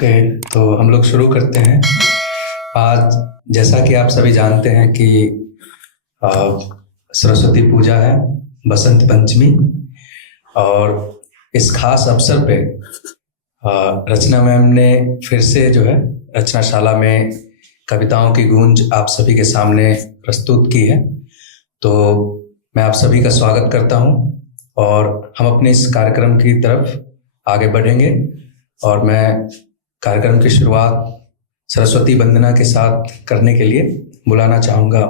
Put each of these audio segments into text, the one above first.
Okay, तो हम लोग शुरू करते हैं। आज जैसा कि आप सभी जानते हैं कि सरस्वती पूजा है, बसंत पंचमी, और इस खास अवसर पे रचना मैम ने फिर से जो है रचनाशाला में कविताओं की गूंज आप सभी के सामने प्रस्तुत की है। तो मैं आप सभी का स्वागत करता हूं और हम अपने इस कार्यक्रम की तरफ आगे बढ़ेंगे। और मैं कार्यक्रम की शुरुआत सरस्वती वंदना के साथ करने के लिए बुलाना चाहूंगा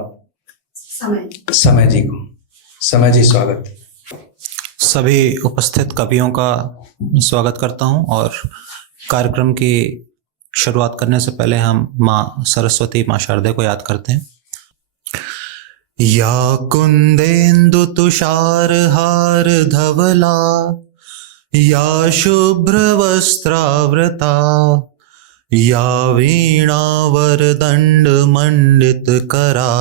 समय जी को। समय जी, स्वागत। सभी उपस्थित कवियों का स्वागत करता हूं और कार्यक्रम की शुरुआत करने से पहले हम माँ सरस्वती, माँ शारदे को याद करते हैं। या कुंदेन्दु तुषार हार धवला, या शुभ्र वस्त्रावृता, या वीणा वरदंड मंडित करा,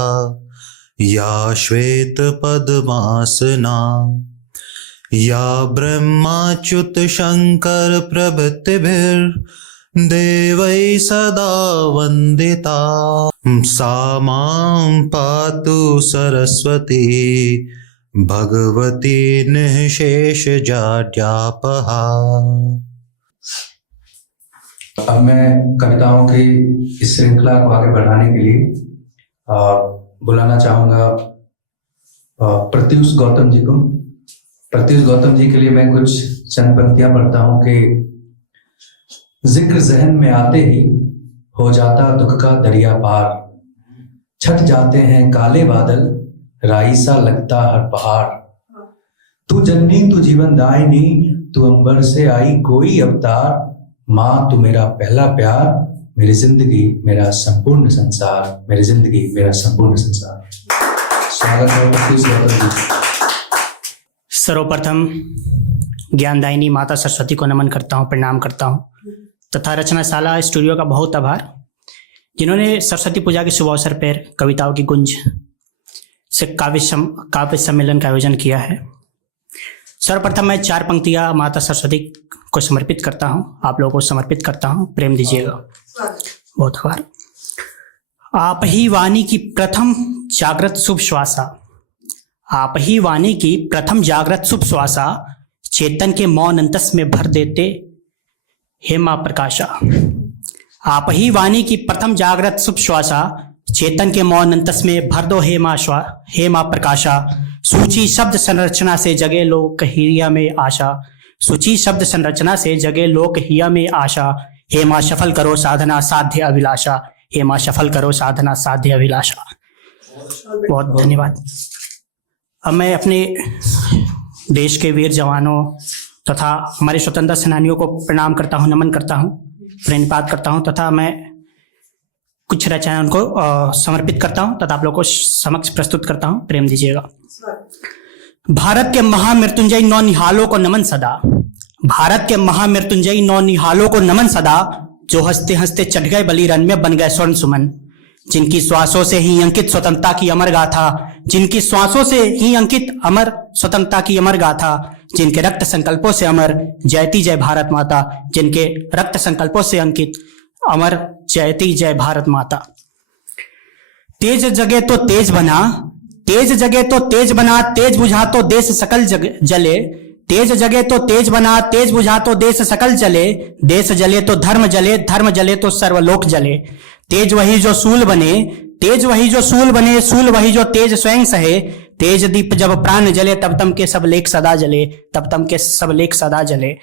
या श्वेत पद्मासना, या ब्रह्माच्युत शंकर प्रभृतिभिर् देवै सदा वंदिता, सा मां पातु सरस्वती भगवती निःशेष जाड्यापहा। अब मैं कविताओं की इस श्रृंखला को आगे बढ़ाने के लिए बुलाना चाहूंगा प्रत्युष गौतम जी को। प्रत्युष गौतम जी के लिए मैं कुछ चंद पंक्तियां पढ़ता हूं कि जिक्र जहन में आते ही हो जाता दुख का दरिया पार, छट जाते हैं काले बादल, राई सा लगता हर पहाड़। तू जननी तू जीवन दायिनी, तू अंबर से आई कोई अवतार, माँ तू मेरा पहला प्यार, मेरी जिंदगी मेरा संपूर्ण संसार, मेरी जिंदगी मेरा संपूर्ण संसार। स्वागत है प्रत्युष गौतम जी। सर्वप्रथम ज्ञानदायिनी माता सरस्वती को नमन करता हूँ, प्रणाम करता हूँ, तथा रचनाशाला स्टूडियो का बहुत आभार जिन्होंने सरस्वती पूजा के शुभ अवसर पर कविताओं की गुंज से काव्य सम्मेलन का आयोजन किया है। सर्वप्रथम मैं 4 पंक्तियां माता सरस्वती को समर्पित करता हूं, आप लोगों को समर्पित करता हूं, प्रेम दीजिएगा। बहुत आभार। आप ही वाणी की प्रथम जागृत शुभ श्वासा, आप ही वाणी की प्रथम जागृत शुभ श्वासा, चेतन के मौन अंतस में भर देते हे मां प्रकाशा। आप ही वाणी की प्रथम जागृत शुभ श्वासा, चेतन के मौन अंतस में भर दो हे मां प्रकाशा। सूची शब्द संरचना से जगे लोक हिया में आशा, सूची शब्द संरचना से जगे लोक हिया में आशा। हे मां सफल करो साधना साध्य अभिलाषा, हे मां सफल करो साधना साध्य अभिलाषा। बहुत धन्यवाद। अब मैं अपने देश के वीर जवानों तथा हमारे स्वतंत्रता सेनानियों को प्रणाम करता हूँ, नमन करता हूँ, प्रणिपात करता हूँ, तथा मैं कुछ रचनाएं उनको समर्पित करता हूँ तथा आप लोगों को समक्ष प्रस्तुत करता हूँ, प्रेम दीजिएगा। भारत के महामृत्युंजय नौ निहालों को नमन सदा, भारत के महामृत्युंजय नौ निहालों को नमन सदा, जो हंसते हंसते चढ़ गए बलि रन में बन गए स्वर्ण सुमन। जिनकी श्वासों से ही अंकित स्वतंत्रता की अमर गाथा, जिनकी श्वासों से ही अंकित अमर स्वतंत्रता की अमर गाथा, जिनके रक्त संकल्पों से अमर जयती जय भारत माता, जिनके रक्त संकल्पों से अंकित अमर जयती जय भारत माता। तेज जगे तो तेज बना, तेज जगे तो तेज बना, तेज बुझा तो देश सकल जले। तेज जगे तो तेज बना, तेज बुझा तो देश सकल जले। देश जले तो धर्म जले, धर्म जले तो सर्वलोक जले। तेज वही जो सूल बने, तेज वही जो सूल बने, सूल वही जो तेज स्वयं सहे। तेज दीप जब प्राण जले, तब तम के सब लेख सदा जले, तब तम के सब लेख सदा जले।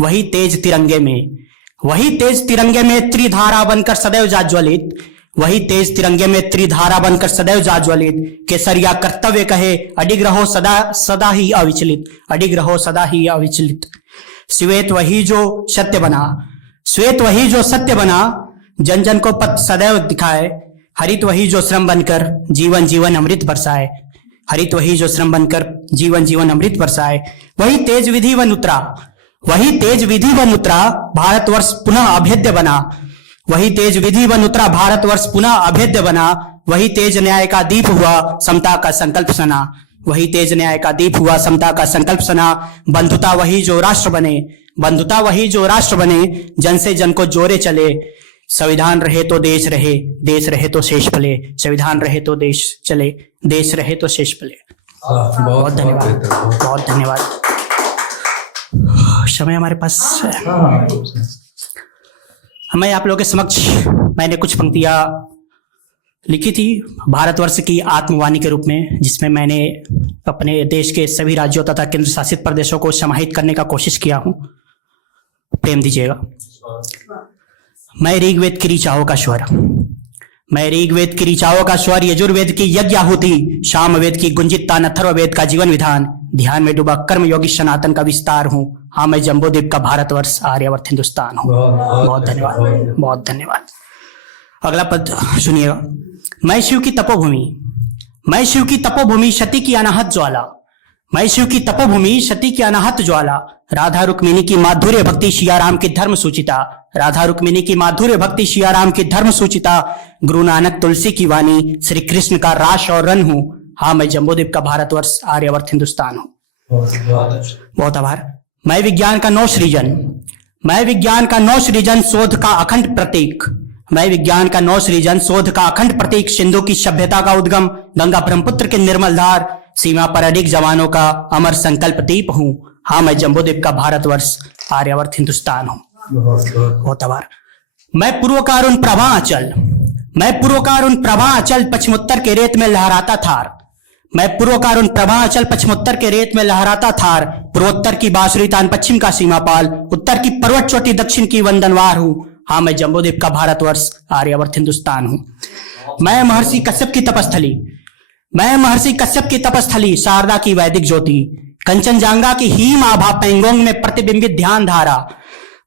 वही तेज तिरंगे में, वही तेज तिरंगे में त्रिधारा बनकर सदैव जाज्वलित, वही तेज तिरंगे में त्रिधारा बनकर सदैव जाज्वलित। केसरिया कर्तव्य कहे, अडिग रहो सदा सदा ही अविचलित, अडिग रहो सदा ही अविचलित। श्वेत वही जो सत्य बना, श्वेत वही जो सत्य बना, जन जन को पथ सदैव दिखाए। हरित वही जो श्रम बनकर जीवन जीवन अमृत बरसाए, हरित वही जो श्रम बनकर जीवन जीवन अमृत बरसाए। वही तेज विधि वन उतरा, वही तेज विधि वन उतरा, भारतवर्ष पुनः अभेद्य बना। वही तेज विधि वन उतरा, भारतवर्ष पुनः अभेद्य बना। वही तेज न्याय का दीप हुआ, समता का संकल्प सना। वही तेज न्याय का दीप हुआ, समता का संकल्प सना। बंधुता वही जो राष्ट्र बने, बंधुता वही जो राष्ट्र बने, जन से जन को जोड़े चले। संविधान रहे तो देश रहे, देश रहे तो शेष फले। संविधान रहे तो देश चले, देश रहे तो शेष फले। बहुत धन्यवाद, बहुत धन्यवाद। समय हमारे पास है। मैं आप लोगों के समक्ष मैंने कुछ पंक्तियां लिखी थी भारतवर्ष की आत्मवाणी के रूप में, जिसमें मैंने अपने देश के सभी राज्यों तथा केंद्र शासित प्रदेशों को समाहित करने का कोशिश किया हूं। प्रेम दीजिएगा। मैं ऋग्वेद की ऋचाओं का स्वर, मैं ऋग्वेद की ऋचाओं का स्वर, यजुर्वेद की यज्ञ आहुति, सामवेद की गुंजित तान, अथर्ववेद का जीवन विधान, ध्यान में डूबा कर्म योगी सनातन का विस्तार हूँ। हाँ, मैं जम्बूद्वीप का भारतवर्ष आर्यावर्त हिंदुस्तान हूँ। बहुत धन्यवाद, बहुत धन्यवाद। अगला पद सुनिएगा। मैं शिव की तपोभूमि, मैं शिव की तपोभूमि, सती की अनाहत ज्वाला। मैं शिव की तपोभूमि, सती की अनाहत ज्वाला। राधा रुक्मिणी की माधुर्य भक्ति, सियाराम की धर्म सूचिता। राधा रुक्मिणी की माधुर्य भक्ति, सियाराम की धर्म सूचिता। गुरु नानक तुलसी की वाणी, श्री कृष्ण का रास और रन हूँ। हाँ, मैं जम्बूद्वीप का भारतवर्ष आर्यावर्त हिंदुस्तान हूँ। बहुत आभार। मैं विज्ञान का नौ सृजन, मैं विज्ञान का नौ सृजन, शोध का अखंड प्रतीक। मैं विज्ञान का नौ सृजन, शोध का अखंड प्रतीक, सिंधु की सभ्यता का उद्गम, गंगा ब्रह्मपुत्र के निर्मल धार, सीमा पर अडिग जवानों का अमर संकल्प दीप हूँ। हाँ, मैं जम्बूद्वीप का भारतवर्ष आर्यावर्त हिंदुस्तान हूँ। बहुत आभार। मैं पूर्व का अरुण प्रभा अचल, मैं पूर्व का अरुण प्रभा अचल, पश्चिमोत्तर के रेत में लहराता थार। मैं पूर्व का अरुण प्रभा अचल, पश्चिमोत्तर के रेत में लहराता थार। पूर्वोत्तर की बांसुरी तान, पश्चिम का सीमापाल, उत्तर की पर्वत चोटी, दक्षिण की वंदनवार हूँ। हाँ, मैं जम्बूद्वीप का भारतवर्ष आर्यावर्त हिंदुस्तान हूँ। मैं महर्षि कश्यप की तपस्थली, मैं महर्षि कश्यप की तपस्थली, शारदा की वैदिक ज्योति, कंचनजंगा की हीम आभा, पैंगोंग में प्रतिबिंबित ध्यान धारा।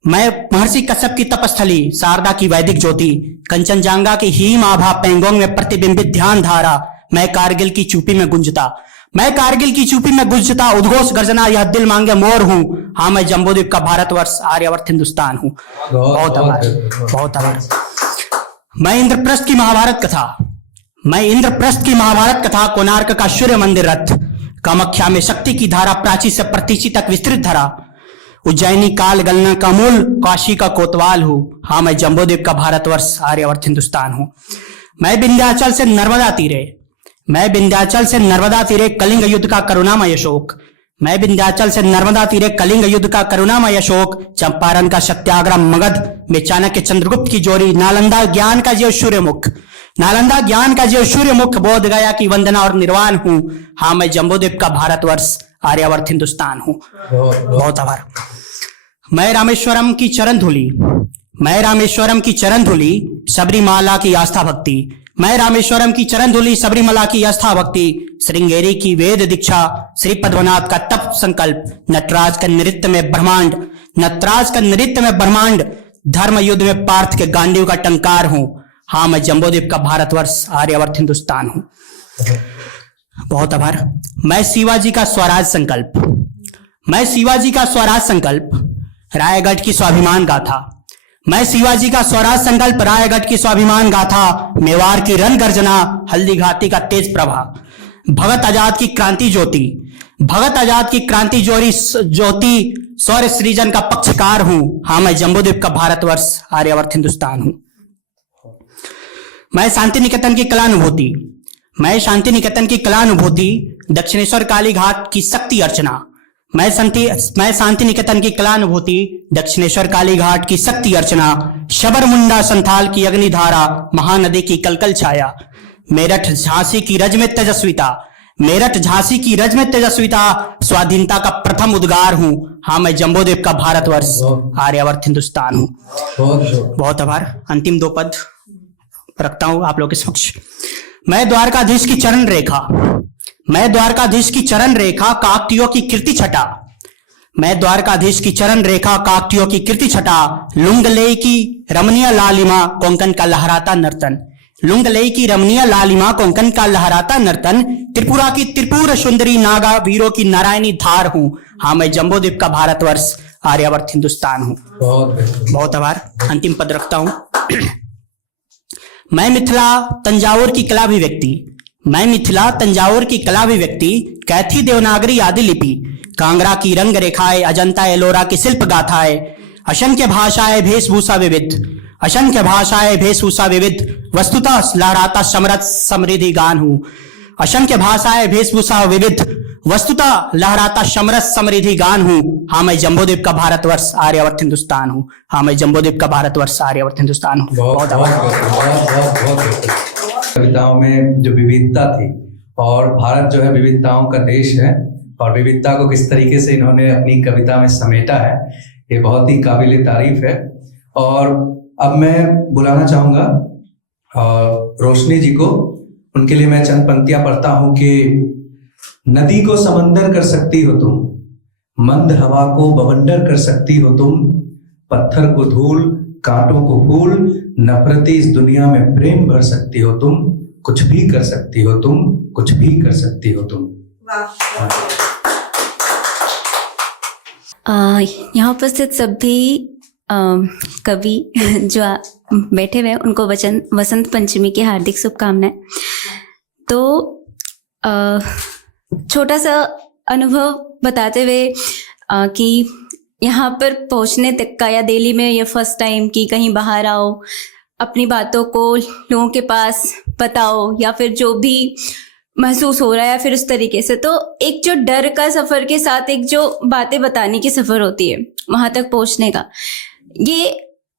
मैं महर्षि कश्यप की तपस्थली, शारदा की वैदिक ज्योति, कंचनजंगा की हीम आभा, पैंगोंग में प्रतिबिंबित ध्यान धारा। मैं कारगिल की चूपी में गुंजता, मैं कारगिल की चूपी में गुंजता, उद्घोष गर्जना यह दिल मांगे मोर हूँ। हाँ, मैं जम्बूद्वीप का भारतवर्ष आर्यावर्त हिंदुस्तान हूँ। बहुत आभार, बहुत आभार। मैं इंद्रप्रस्थ की महाभारत कथा, मैं इंद्रप्रस्थ की महाभारत कथा, कोणार्क का सूर्य मंदिर रथ, कामाख्या में शक्ति की धारा, प्राची से प्रतीची तक विस्तृत धरा, उज्जैनी काल गणना का मूल, काशी का कोतवाल हूँ। हाँ, मैं जम्बूद्वीप का भारतवर्ष आर्यावर्त हिंदुस्तान हूँ। मैं विंध्याचल से नर्मदा तीरे, मैं विंध्याचल से नर्मदा तीरे, कलिंग युद्ध का करुणामय शोक। मैं विंध्याचल से नर्मदा तीरे, कलिंग युद्ध का करुणामय शोक, चंपारण का सत्याग्रह, मगध में चाणक्य चंद्रगुप्त की जोड़ी, नालंदा ज्ञान का जीव सूर्यमुख, नालंदा ज्ञान का जीव सूर्यमुख, बोध गया की वंदना और निर्वाण हूँ। हाँ, मैं जम्बूद्वीप का भारतवर्ष आर्यावर्त हिंदुस्तान हूँ। बहुत आभार। मैं रामेश्वरम की चरण धूलि, मैं रामेश्वरम की चरण धूलि, सबरीमाला की आस्था भक्ति। मैं रामेश्वरम की चरण धूलि, सबरीमाला की आस्था भक्ति, श्रृंगेरी की वेद दीक्षा, श्री पद्मनाथ का तप संकल्प, नटराज का नृत्य में ब्रह्मांड, नटराज का नृत्य में ब्रह्मांड, धर्म युद्ध में पार्थ के गांडीव का टंकार हूँ। हाँ, मैं जम्बूद्वीप का भारतवर्ष आर्यावर्त हिंदुस्तान हूँ। बहुत आभार। मैं शिवाजी का स्वराज संकल्प, मैं शिवाजी का स्वराज संकल्प, रायगढ़ की स्वाभिमान गाथा। मैं शिवाजी का स्वराज संकल्प, रायगढ़ की स्वाभिमान गाथा, मेवाड़ की रण गर्जना, हल्दी घाटी का तेज प्रभा, भगत आजाद की क्रांति ज्योति, भगत आजाद की क्रांति ज्योति, शौर्य सृजन का पक्षकार हूं। हाँ, मैं जम्बूद्वीप का भारतवर्ष आर्यावर्त हिंदुस्तान हूं। मैं शांति निकेतन की कलानुभूति, मैं शांति निकेतन की कलानुभूति, दक्षिणेश्वर काली घाट की शक्ति अर्चना। मैं शांति निकेतन की कलानुभूति, दक्षिणेश्वर काली घाट की शक्ति अर्चना, शबरमुंडा संथाल की अग्निधारा, महानदी की कलकल छाया, मेरठ झांसी की रज में तेजस्विता, मेरठ झांसी की रज में तेजस्विता, स्वाधीनता का प्रथम उद्गार हूँ। हाँ, मैं जम्बूद्वीप का भारतवर्ष आर्यावर्त हिंदुस्तान हूँ। बहुत आभार। अंतिम दो पद रखता हूँ आप लोग के समक्ष। मैं द्वारकाधीश की चरण रेखा, मैं द्वारकाधीश की चरण रेखा, काकटियों की कीर्ति छटा। मैं द्वारकाधीश की चरण रेखा, काकटियों की कीर्ति छटा, लुंगलेई की रमणीय लालिमा, कोंकण का लहराता नर्तन, लुंगलेई की रमणीय लालिमा, कोंकण का लहराता नर्तन, त्रिपुरा की त्रिपुर सुंदरी, नागा वीरों की नारायणी धार हूँ। हाँ, मैं जम्बूद्वीप का भारतवर्ष आर्यावर्त हिंदुस्तान हूँ। बहुत आभार। अंतिम पद रखता हूँ। मैं मिथिला तंजावुर की कलाभिव्यक्ति, मैं मिथिला तंजावुर की कलाभिव्यक्ति, कैथी देवनागरी आदि लिपि, कांगड़ा की रंग रेखाएं, अजंता एलोरा की शिल्प गाथाएं, असंख्य भाषाएं वेशभूषा विविध, असंख्य भाषाएं वेशभूषा विविध, वस्तुतः लहराता समृद्ध समृद्धि गान हूँ। असंख्य भाषाएं वेशभूषा विविध, वस्तुतः लहराता समृद्ध समृद्धि गान हूँ। हाँ मैं जम्बूद्वीप का भारतवर्ष आर्यावर्त हिंदुस्तान हूँ। हाँ मैं जम्बूद्वीप का भारतवर्ष आर्यावर्त हिंदुस्तान हूँ। बहुत कविताओं में जो विविधता थी, और भारत जो है विविधताओं का देश है, और विविधता को किस तरीके से इन्होंने अपनी कविता में समेटा है, ये बहुत ही काबिल तारीफ है। और अब मैं बुलाना चाहूंगा रोशनी जी को। उनके लिए मैं चंद पंक्तियां पढ़ता हूं कि नदी को समंदर कर सकती हो तुम, मंद हवा को बवंडर कर सकती हो तुम, पत्थर को धूल कांटों को फूल, नफरती इस दुनिया में प्रेम भर सकती हो तुम, कुछ भी कर सकती हो तुम, कुछ भी कर सकती हो तुम। यहाँ उपस्थित सभी कवि जो बैठे हुए हैं उनको वसंत पंचमी की हार्दिक शुभकामनाएं। तो छोटा सा अनुभव बताते हुए कि यहाँ पर पहुँचने तक का, या दिल्ली में ये फर्स्ट टाइम कि कहीं बाहर आओ, अपनी बातों को लोगों के पास बताओ, या फिर जो भी महसूस हो रहा है, या फिर उस तरीके से, तो एक जो डर का सफर के साथ एक जो बातें बताने की सफर होती है वहां तक पहुंचने का, ये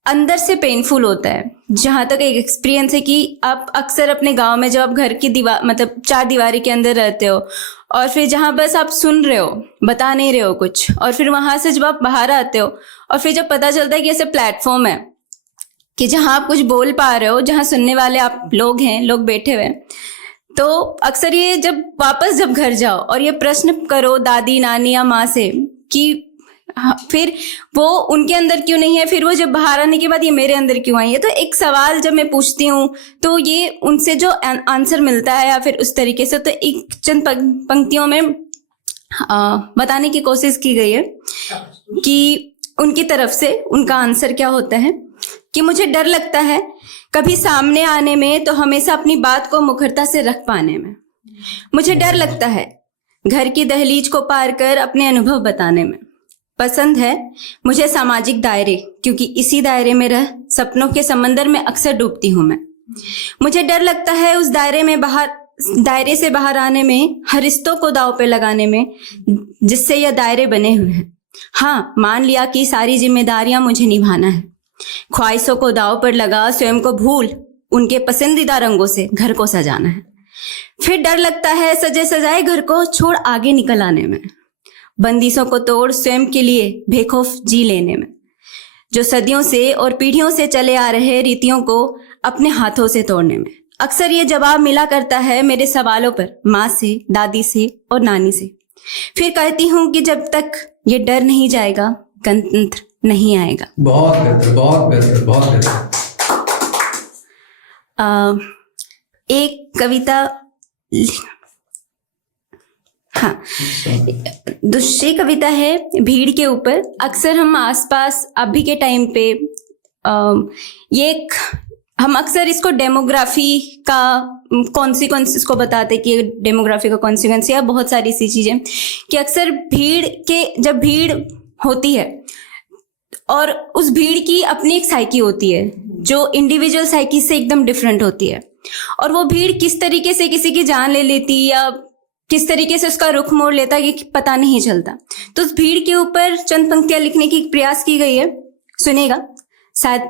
अंदर से पेनफुल होता है। जहां तक एक एक्सपीरियंस है कि आप अक्सर अपने गांव में जब आप घर की दीवार मतलब चार दीवारी के अंदर रहते हो, और फिर जहां बस आप सुन रहे हो, बता नहीं रहे हो कुछ, और फिर वहां से जब आप बाहर आते हो और फिर जब पता चलता है कि ऐसे प्लेटफॉर्म है कि जहां आप कुछ बोल पा रहे हो, जहां सुनने वाले आप लोग हैं, लोग बैठे हुए हैं, तो अक्सर ये जब वापस जब घर जाओ और ये प्रश्न करो दादी नानी या माँ से कि फिर वो उनके अंदर क्यों नहीं है, फिर वो जब बाहर आने के बाद ये मेरे अंदर क्यों आई है, तो एक सवाल जब मैं पूछती हूँ तो ये उनसे जो आंसर मिलता है या फिर उस तरीके से, तो एक चंद पंक्तियों में बताने की कोशिश की गई है कि उनकी तरफ से उनका आंसर क्या होता है कि मुझे डर लगता है कभी सामने आने में, तो हमेशा अपनी बात को मुखरता से रख पाने में। मुझे डर लगता है घर की दहलीज को पार कर अपने अनुभव बताने में। पसंद है मुझे सामाजिक दायरे, क्योंकि इसी दायरे में रह सपनों के समंदर में अक्सर डूबती हूं मैं। मुझे डर लगता है उस दायरे से बाहर आने में, हर रिश्तों को दांव पे लगाने में जिससे यह दायरे बने हुए हैं। हाँ, मान लिया कि सारी जिम्मेदारियां मुझे निभाना है। ख्वाहिशों को दांव पर लगा स्वयं को भूल उनके पसंदीदा रंगों से घर को सजाना है। फिर डर लगता है सजे सजाए घर को छोड़ आगे निकल आने में, बंदिशों को तोड़ स्वयं के लिए बेखौफ जी लेने में, जो सदियों से और पीढ़ियों से चले आ रहे रीतियों को अपने हाथों से तोड़ने में। अक्सर ये जवाब मिला करता है मेरे सवालों पर माँ से, दादी से और नानी से। फिर कहती हूँ कि जब तक ये डर नहीं जाएगा गणतंत्र नहीं आएगा। बहुत बेहतर, बहुत बेहतर, बहुत बेहतर। एक कविता, हाँ, दूसरी कविता है भीड़ के ऊपर। अक्सर हम आसपास अभी के टाइम पे हम अक्सर इसको डेमोग्राफी का कॉन्सिक्वेंस इसको बताते कि डेमोग्राफी का कॉन्सिक्वेंस, या बहुत सारी सी चीजें कि अक्सर जब भीड़ होती है और उस भीड़ की अपनी एक साइकी होती है जो इंडिविजुअल साइकी से एकदम डिफरेंट होती है, और वो भीड़ किस तरीके से किसी की जान ले लेती या किस तरीके से उसका रुख मोड़ लेता ये पता नहीं चलता। तो उस भीड़ के ऊपर चंद पंक्तियां लिखने की प्रयास की गई है, सुनेगा, शायद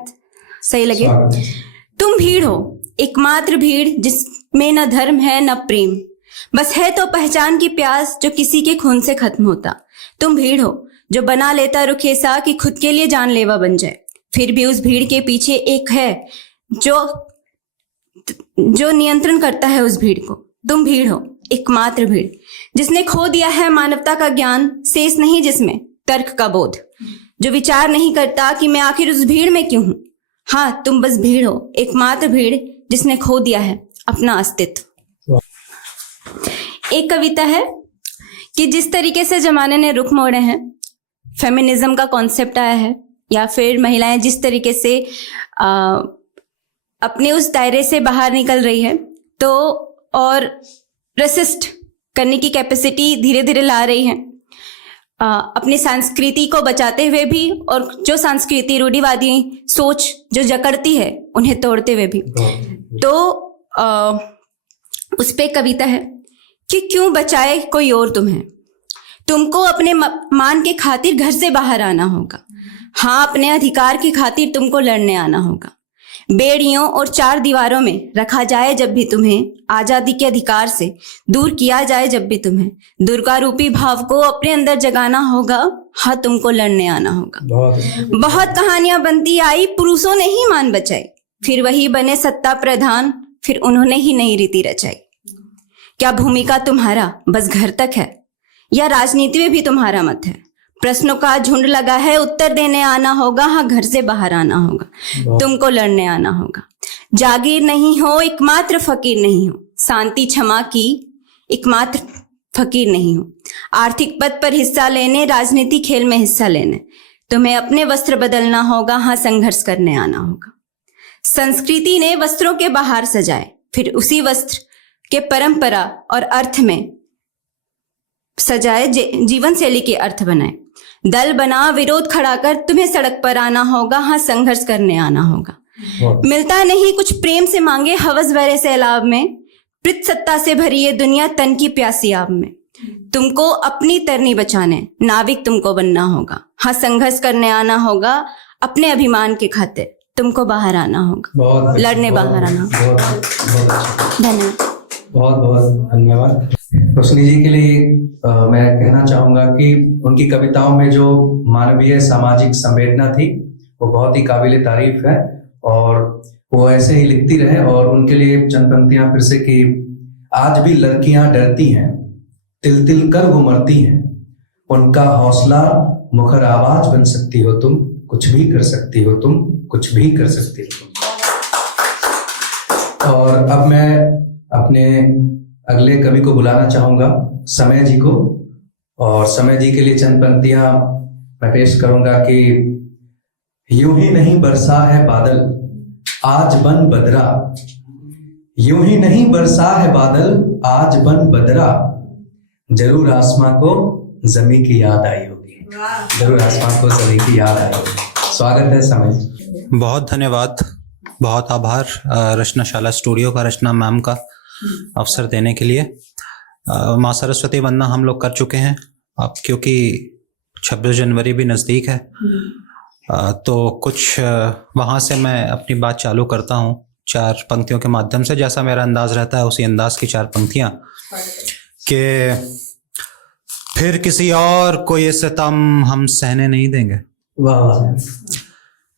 सही लगे। तुम भीड़ हो, एकमात्र भीड़ जिसमें न धर्म है न प्रेम, बस है तो पहचान की प्यास जो किसी के खून से खत्म होता। तुम भीड़ हो जो बना लेता रुख ऐसा कि खुद के लिए जानलेवा बन जाए, फिर भी उस भीड़ के पीछे एक है जो नियंत्रण करता है उस भीड़ को। तुम भीड़ हो, एकमात्र भीड़ जिसने खो दिया है मानवता का ज्ञान, शेष नहीं जिसमें तर्क का बोध, जो विचार नहीं करता कि मैं आखिर उस भीड़ में क्यों हूं। हाँ, तुम बस भीड़ हो, एकमात्र भीड़ जिसने खो दिया है अपना अस्तित्व। एक कविता है कि जिस तरीके से जमाने ने रुख मोड़े हैं, फेमिनिज्म का कॉन्सेप्ट आया है, या फिर महिलाएं जिस तरीके से अपने उस दायरे से बाहर निकल रही है, तो और रेसिस्ट करने की कैपेसिटी धीरे धीरे ला रही है। अपनी संस्कृति को बचाते हुए भी और जो संस्कृति रूढ़िवादी सोच जो जकड़ती है उन्हें तोड़ते हुए भी। तो उस पे कविता है कि क्यों बचाए कोई और तुम्हें, तुमको अपने मान के खातिर घर से बाहर आना होगा। हाँ, अपने अधिकार की खातिर तुमको लड़ने आना होगा। बेड़ियों और चार दीवारों में रखा जाए जब भी तुम्हें, आजादी के अधिकार से दूर किया जाए जब भी तुम्हें, दुर्गा रूपी भाव को अपने अंदर जगाना होगा। हाँ, तुमको लड़ने आना होगा। बहुत कहानियां बनती आई, पुरुषों ने ही मान बचाई, फिर वही बने सत्ता प्रधान, फिर उन्होंने ही नई रीति रचाई। क्या भूमिका तुम्हारा बस घर तक है या राजनीति में भी तुम्हारा मत है? प्रश्नों का झुंड लगा है, उत्तर देने आना होगा। हाँ, घर से बाहर आना होगा, तुमको लड़ने आना होगा। जागीर नहीं हो, एकमात्र फकीर नहीं हो, शांति क्षमा की एकमात्र फकीर नहीं हो। आर्थिक पद पर हिस्सा लेने, राजनीति खेल में हिस्सा लेने तुम्हें अपने वस्त्र बदलना होगा। हाँ, संघर्ष करने आना होगा। संस्कृति ने वस्त्रों के बाहर सजाए, फिर उसी वस्त्र के परंपरा और अर्थ में सजाए, जीवन शैली के अर्थ बनाए। दल बना, विरोध खड़ा कर तुम्हें सड़क पर आना होगा। हाँ, संघर्ष करने आना होगा। मिलता नहीं कुछ प्रेम से मांगे, हवस भरे सैलाब में, प्रीत सत्ता से भरी ये दुनिया तन की प्यासी आब में। तुमको अपनी तरनी बचाने नाविक तुमको बनना होगा। हाँ, संघर्ष करने आना होगा, अपने अभिमान के खातिर तुमको बाहर आना होगा, लड़ने बाहर आना होगा। धन्यवाद। बहुत बहुत धन्यवाद। रोशनी जी के लिए मैं कहना चाहूंगा कि उनकी कविताओं में जो मानवीय सामाजिक संवेदना थी वो बहुत ही काबिले तारीफ है, और वो ऐसे ही लिखती रहे। और उनके लिए चंद पंक्तियां फिर से कि आज भी लड़कियां डरती हैं, तिल तिल कर वो मरती हैं, उनका हौसला मुखर आवाज बन सकती हो तुम, कुछ भी कर सकती हो तुम, कुछ भी कर सकती हो तुम। और अब मैं अपने अगले कवि को बुलाना चाहूंगा, समय जी को। और समय जी के लिए चंद पंक्तियां मैं पेश करूंगा कि यूं ही नहीं बरसा है बादल आज बन बदरा, यूं ही नहीं बरसा है बादल आज बन बदरा, जरूर आसमां को जमी की याद आई होगी, जरूर आसमां को जमी की याद आई होगी। स्वागत है समय जी। बहुत धन्यवाद, बहुत आभार रचनाशाला स्टूडियो का, रचना मैम का अवसर देने के लिए। माँ सरस्वती वंदना हम लोग कर चुके हैं अब, क्योंकि 26 जनवरी भी नज़दीक है, तो कुछ वहाँ से मैं अपनी बात चालू करता हूँ 4 पंक्तियों के माध्यम से। जैसा मेरा अंदाज रहता है उसी अंदाज की 4 पंक्तियाँ कि फिर किसी और को ये सितम हम सहने नहीं देंगे। वाह।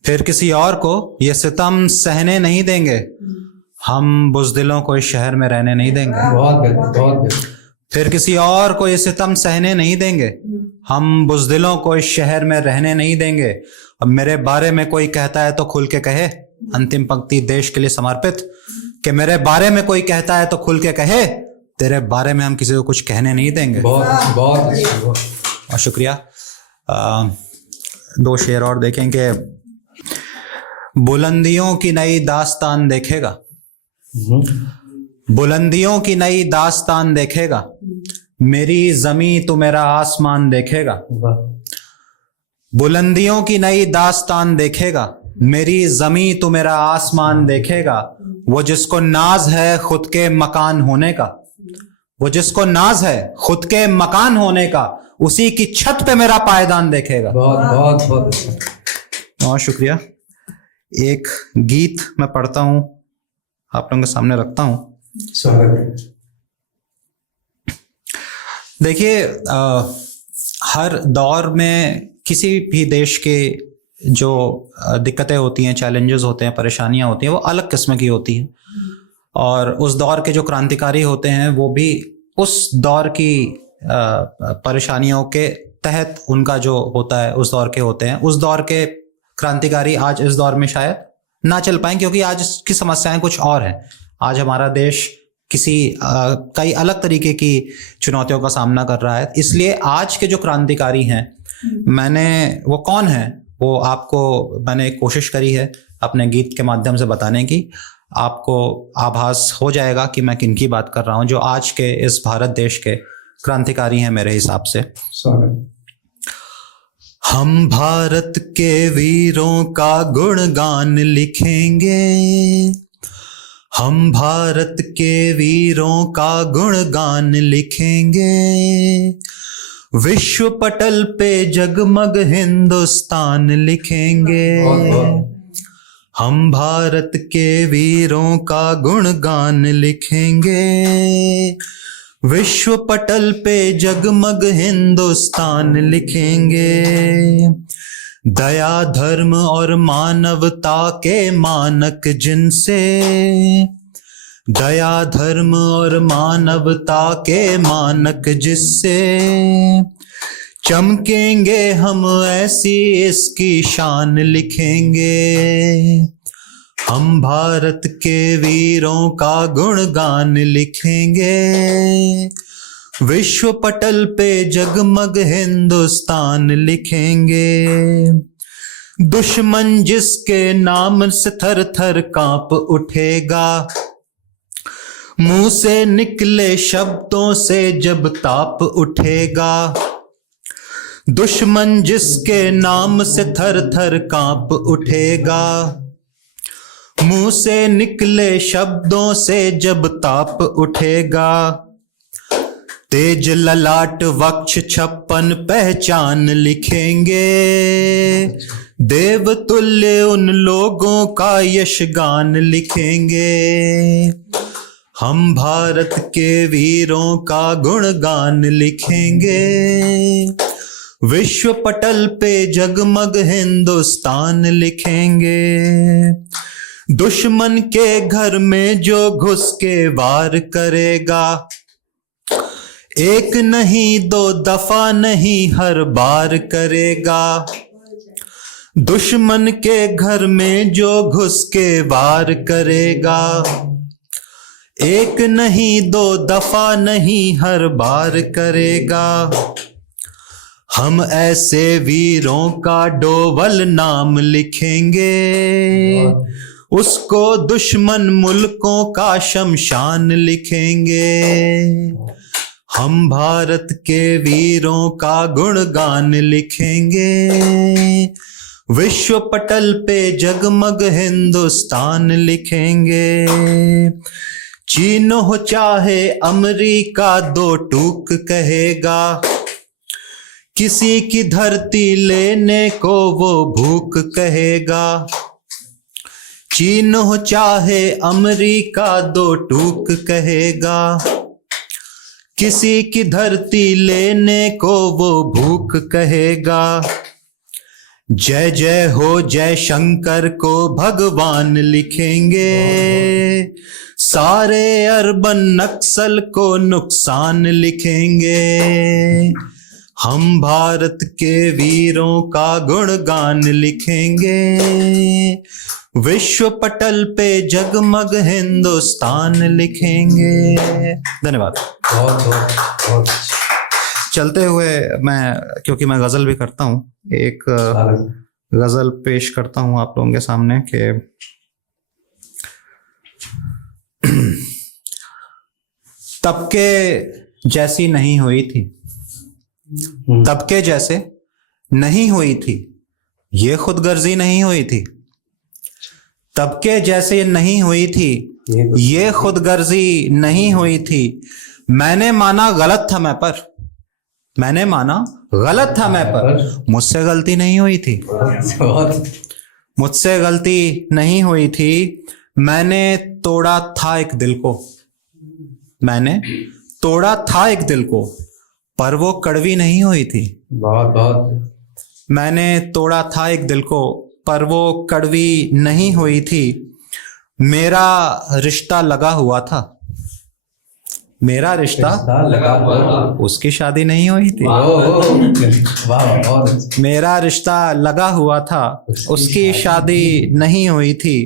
फिर किसी और को ये सितम सहने नहीं देंगे, हम बुज़दिलों को इस शहर में रहने नहीं देंगे। बहुत बेहतर, बहुत बेहतर। फिर किसी और को ये सितम सहने नहीं देंगे, हम बुज़दिलों को इस शहर में रहने नहीं देंगे। अब मेरे बारे में कोई कहता है तो खुल के कहे, अंतिम पंक्ति देश के लिए समर्पित, कि मेरे बारे में कोई कहता है तो खुल के कहे, तेरे बारे में हम किसी को कुछ कहने नहीं देंगे। बहुत बहुत शुक्रिया। 2 शेर और देखेंगे। बुलंदियों की नई दास्तान देखेगा, बुलंदियों की नई दास्तान देखेगा, मेरी जमी तो मेरा आसमान देखेगा। बुलंदियों की नई दास्तान देखेगा, मेरी जमी तो मेरा आसमान देखेगा। वो जिसको नाज है खुद के मकान होने का, वो जिसको नाज है खुद के मकान होने का, उसी की छत पे मेरा पायदान देखेगा। बहुत बहुत बहुत बहुत शुक्रिया। एक गीत मैं पढ़ता हूं, आप लोगों के सामने रखता हूं। देखिए, हर दौर में किसी भी देश के जो दिक्कतें होती हैं, चैलेंजेस होते हैं, परेशानियां होती हैं, वो अलग किस्म की होती हैं। और उस दौर के जो क्रांतिकारी होते हैं वो भी उस दौर की परेशानियों के तहत उनका जो होता है उस दौर के होते हैं। उस दौर के क्रांतिकारी आज इस दौर में शायद ना चल पाए, क्योंकि आज की समस्याएं कुछ और हैं। आज हमारा देश कई अलग तरीके की चुनौतियों का सामना कर रहा है। इसलिए आज के जो क्रांतिकारी हैं, वो कौन है, वो आपको मैंने कोशिश करी है अपने गीत के माध्यम से बताने की। आपको आभास हो जाएगा कि मैं किनकी बात कर रहा हूं, जो आज के इस भारत देश के क्रांतिकारी हैं मेरे हिसाब से। हम भारत के वीरों का गुणगान लिखेंगे, हम भारत के वीरों का गुणगान लिखेंगे, विश्व पटल पे जगमग हिंदुस्तान लिखेंगे। हम भारत के वीरों का गुणगान लिखेंगे, विश्व पटल पे जगमग हिंदुस्तान लिखेंगे। दया धर्म और मानवता के मानक जिनसे, दया धर्म और मानवता के मानक जिससे चमकेंगे हम ऐसी इसकी शान लिखेंगे। हम भारत के वीरों का गुणगान लिखेंगे, विश्व पटल पे जगमग हिंदुस्तान लिखेंगे। दुश्मन जिसके नाम से थर थर कांप उठेगा, मुंह से निकले शब्दों से जब ताप उठेगा। दुश्मन जिसके नाम से थर थर कांप उठेगा, मुंह से निकले शब्दों से जब ताप उठेगा। तेज ललाट वक्ष छप्पन पहचान लिखेंगे, देवतुल्य उन लोगों का यशगान लिखेंगे। हम भारत के वीरों का गुणगान लिखेंगे, विश्व पटल पे जगमग हिंदुस्तान लिखेंगे। दुश्मन के घर में जो घुस के वार करेगा, एक नहीं दो दफा नहीं हर बार करेगा। दुश्मन के घर में जो घुस के वार करेगा, एक नहीं दो दफा नहीं हर बार करेगा। हम ऐसे वीरों का डोवल नाम लिखेंगे, उसको दुश्मन मुल्कों का शमशान लिखेंगे। हम भारत के वीरों का गुणगान लिखेंगे, विश्व पटल पे जगमग हिंदुस्तान लिखेंगे। चीन हो चाहे अमेरिका दो टूक कहेगा, किसी की धरती लेने को वो भूख कहेगा। चीन हो चाहे अमेरिका दो टूक कहेगा, किसी की धरती लेने को वो भूख कहेगा। जय जय हो जय शंकर को भगवान लिखेंगे, सारे अर्बन नक्सल को नुकसान लिखेंगे। हम भारत के वीरों का गुणगान लिखेंगे, विश्व पटल पे जगमग हिंदुस्तान लिखेंगे। धन्यवाद। बहुत बहुत बहुत चलते हुए क्योंकि मैं गजल भी करता हूँ, एक गजल पेश करता हूँ आप लोगों के सामने कि तबके जैसी नहीं हुई थी, तबके जैसे नहीं हुई थी, ये खुदगर्जी नहीं हुई थी। तबके जैसे नहीं हुई थी, ये खुदगर्जी नहीं हुई थी। मैंने माना गलत था मैं पर, मैंने माना गलत था मैं पर, मुझसे गलती नहीं हुई थी, मुझसे गलती नहीं हुई थी। मैंने तोड़ा था एक दिल को, मैंने तोड़ा था एक दिल को, पर वो कड़वी नहीं हुई थी। बहुत बहुत मैंने तोड़ा था एक दिल को, पर वो कड़वी नहीं हुई थी। मेरा रिश्ता लगा हुआ था, मेरा रिश्ता लगा हुआ, उसकी शादी नहीं हुई थी। वाह, मेरा रिश्ता लगा हुआ था, उसकी शादी नहीं हुई थी।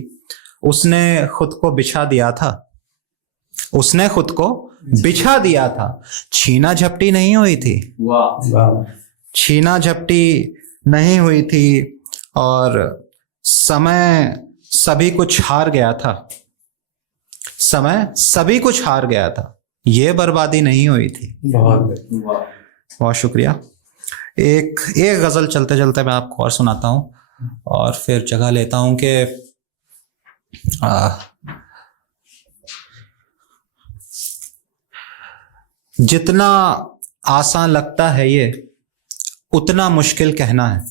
उसने खुद को बिछा दिया था, उसने खुद को बिछा दिया था। छीना झपटी नहीं हुई थी, छीना झपटी नहीं हुई थी। और समय सभी कुछ हार गया था, समय सभी कुछ हार गया था, ये बर्बादी नहीं हुई थी। बहुत बहुत शुक्रिया। एक गजल चलते चलते मैं आपको और सुनाता हूँ और फिर जगह लेता हूँ कि जितना आसान लगता है ये उतना मुश्किल कहना है।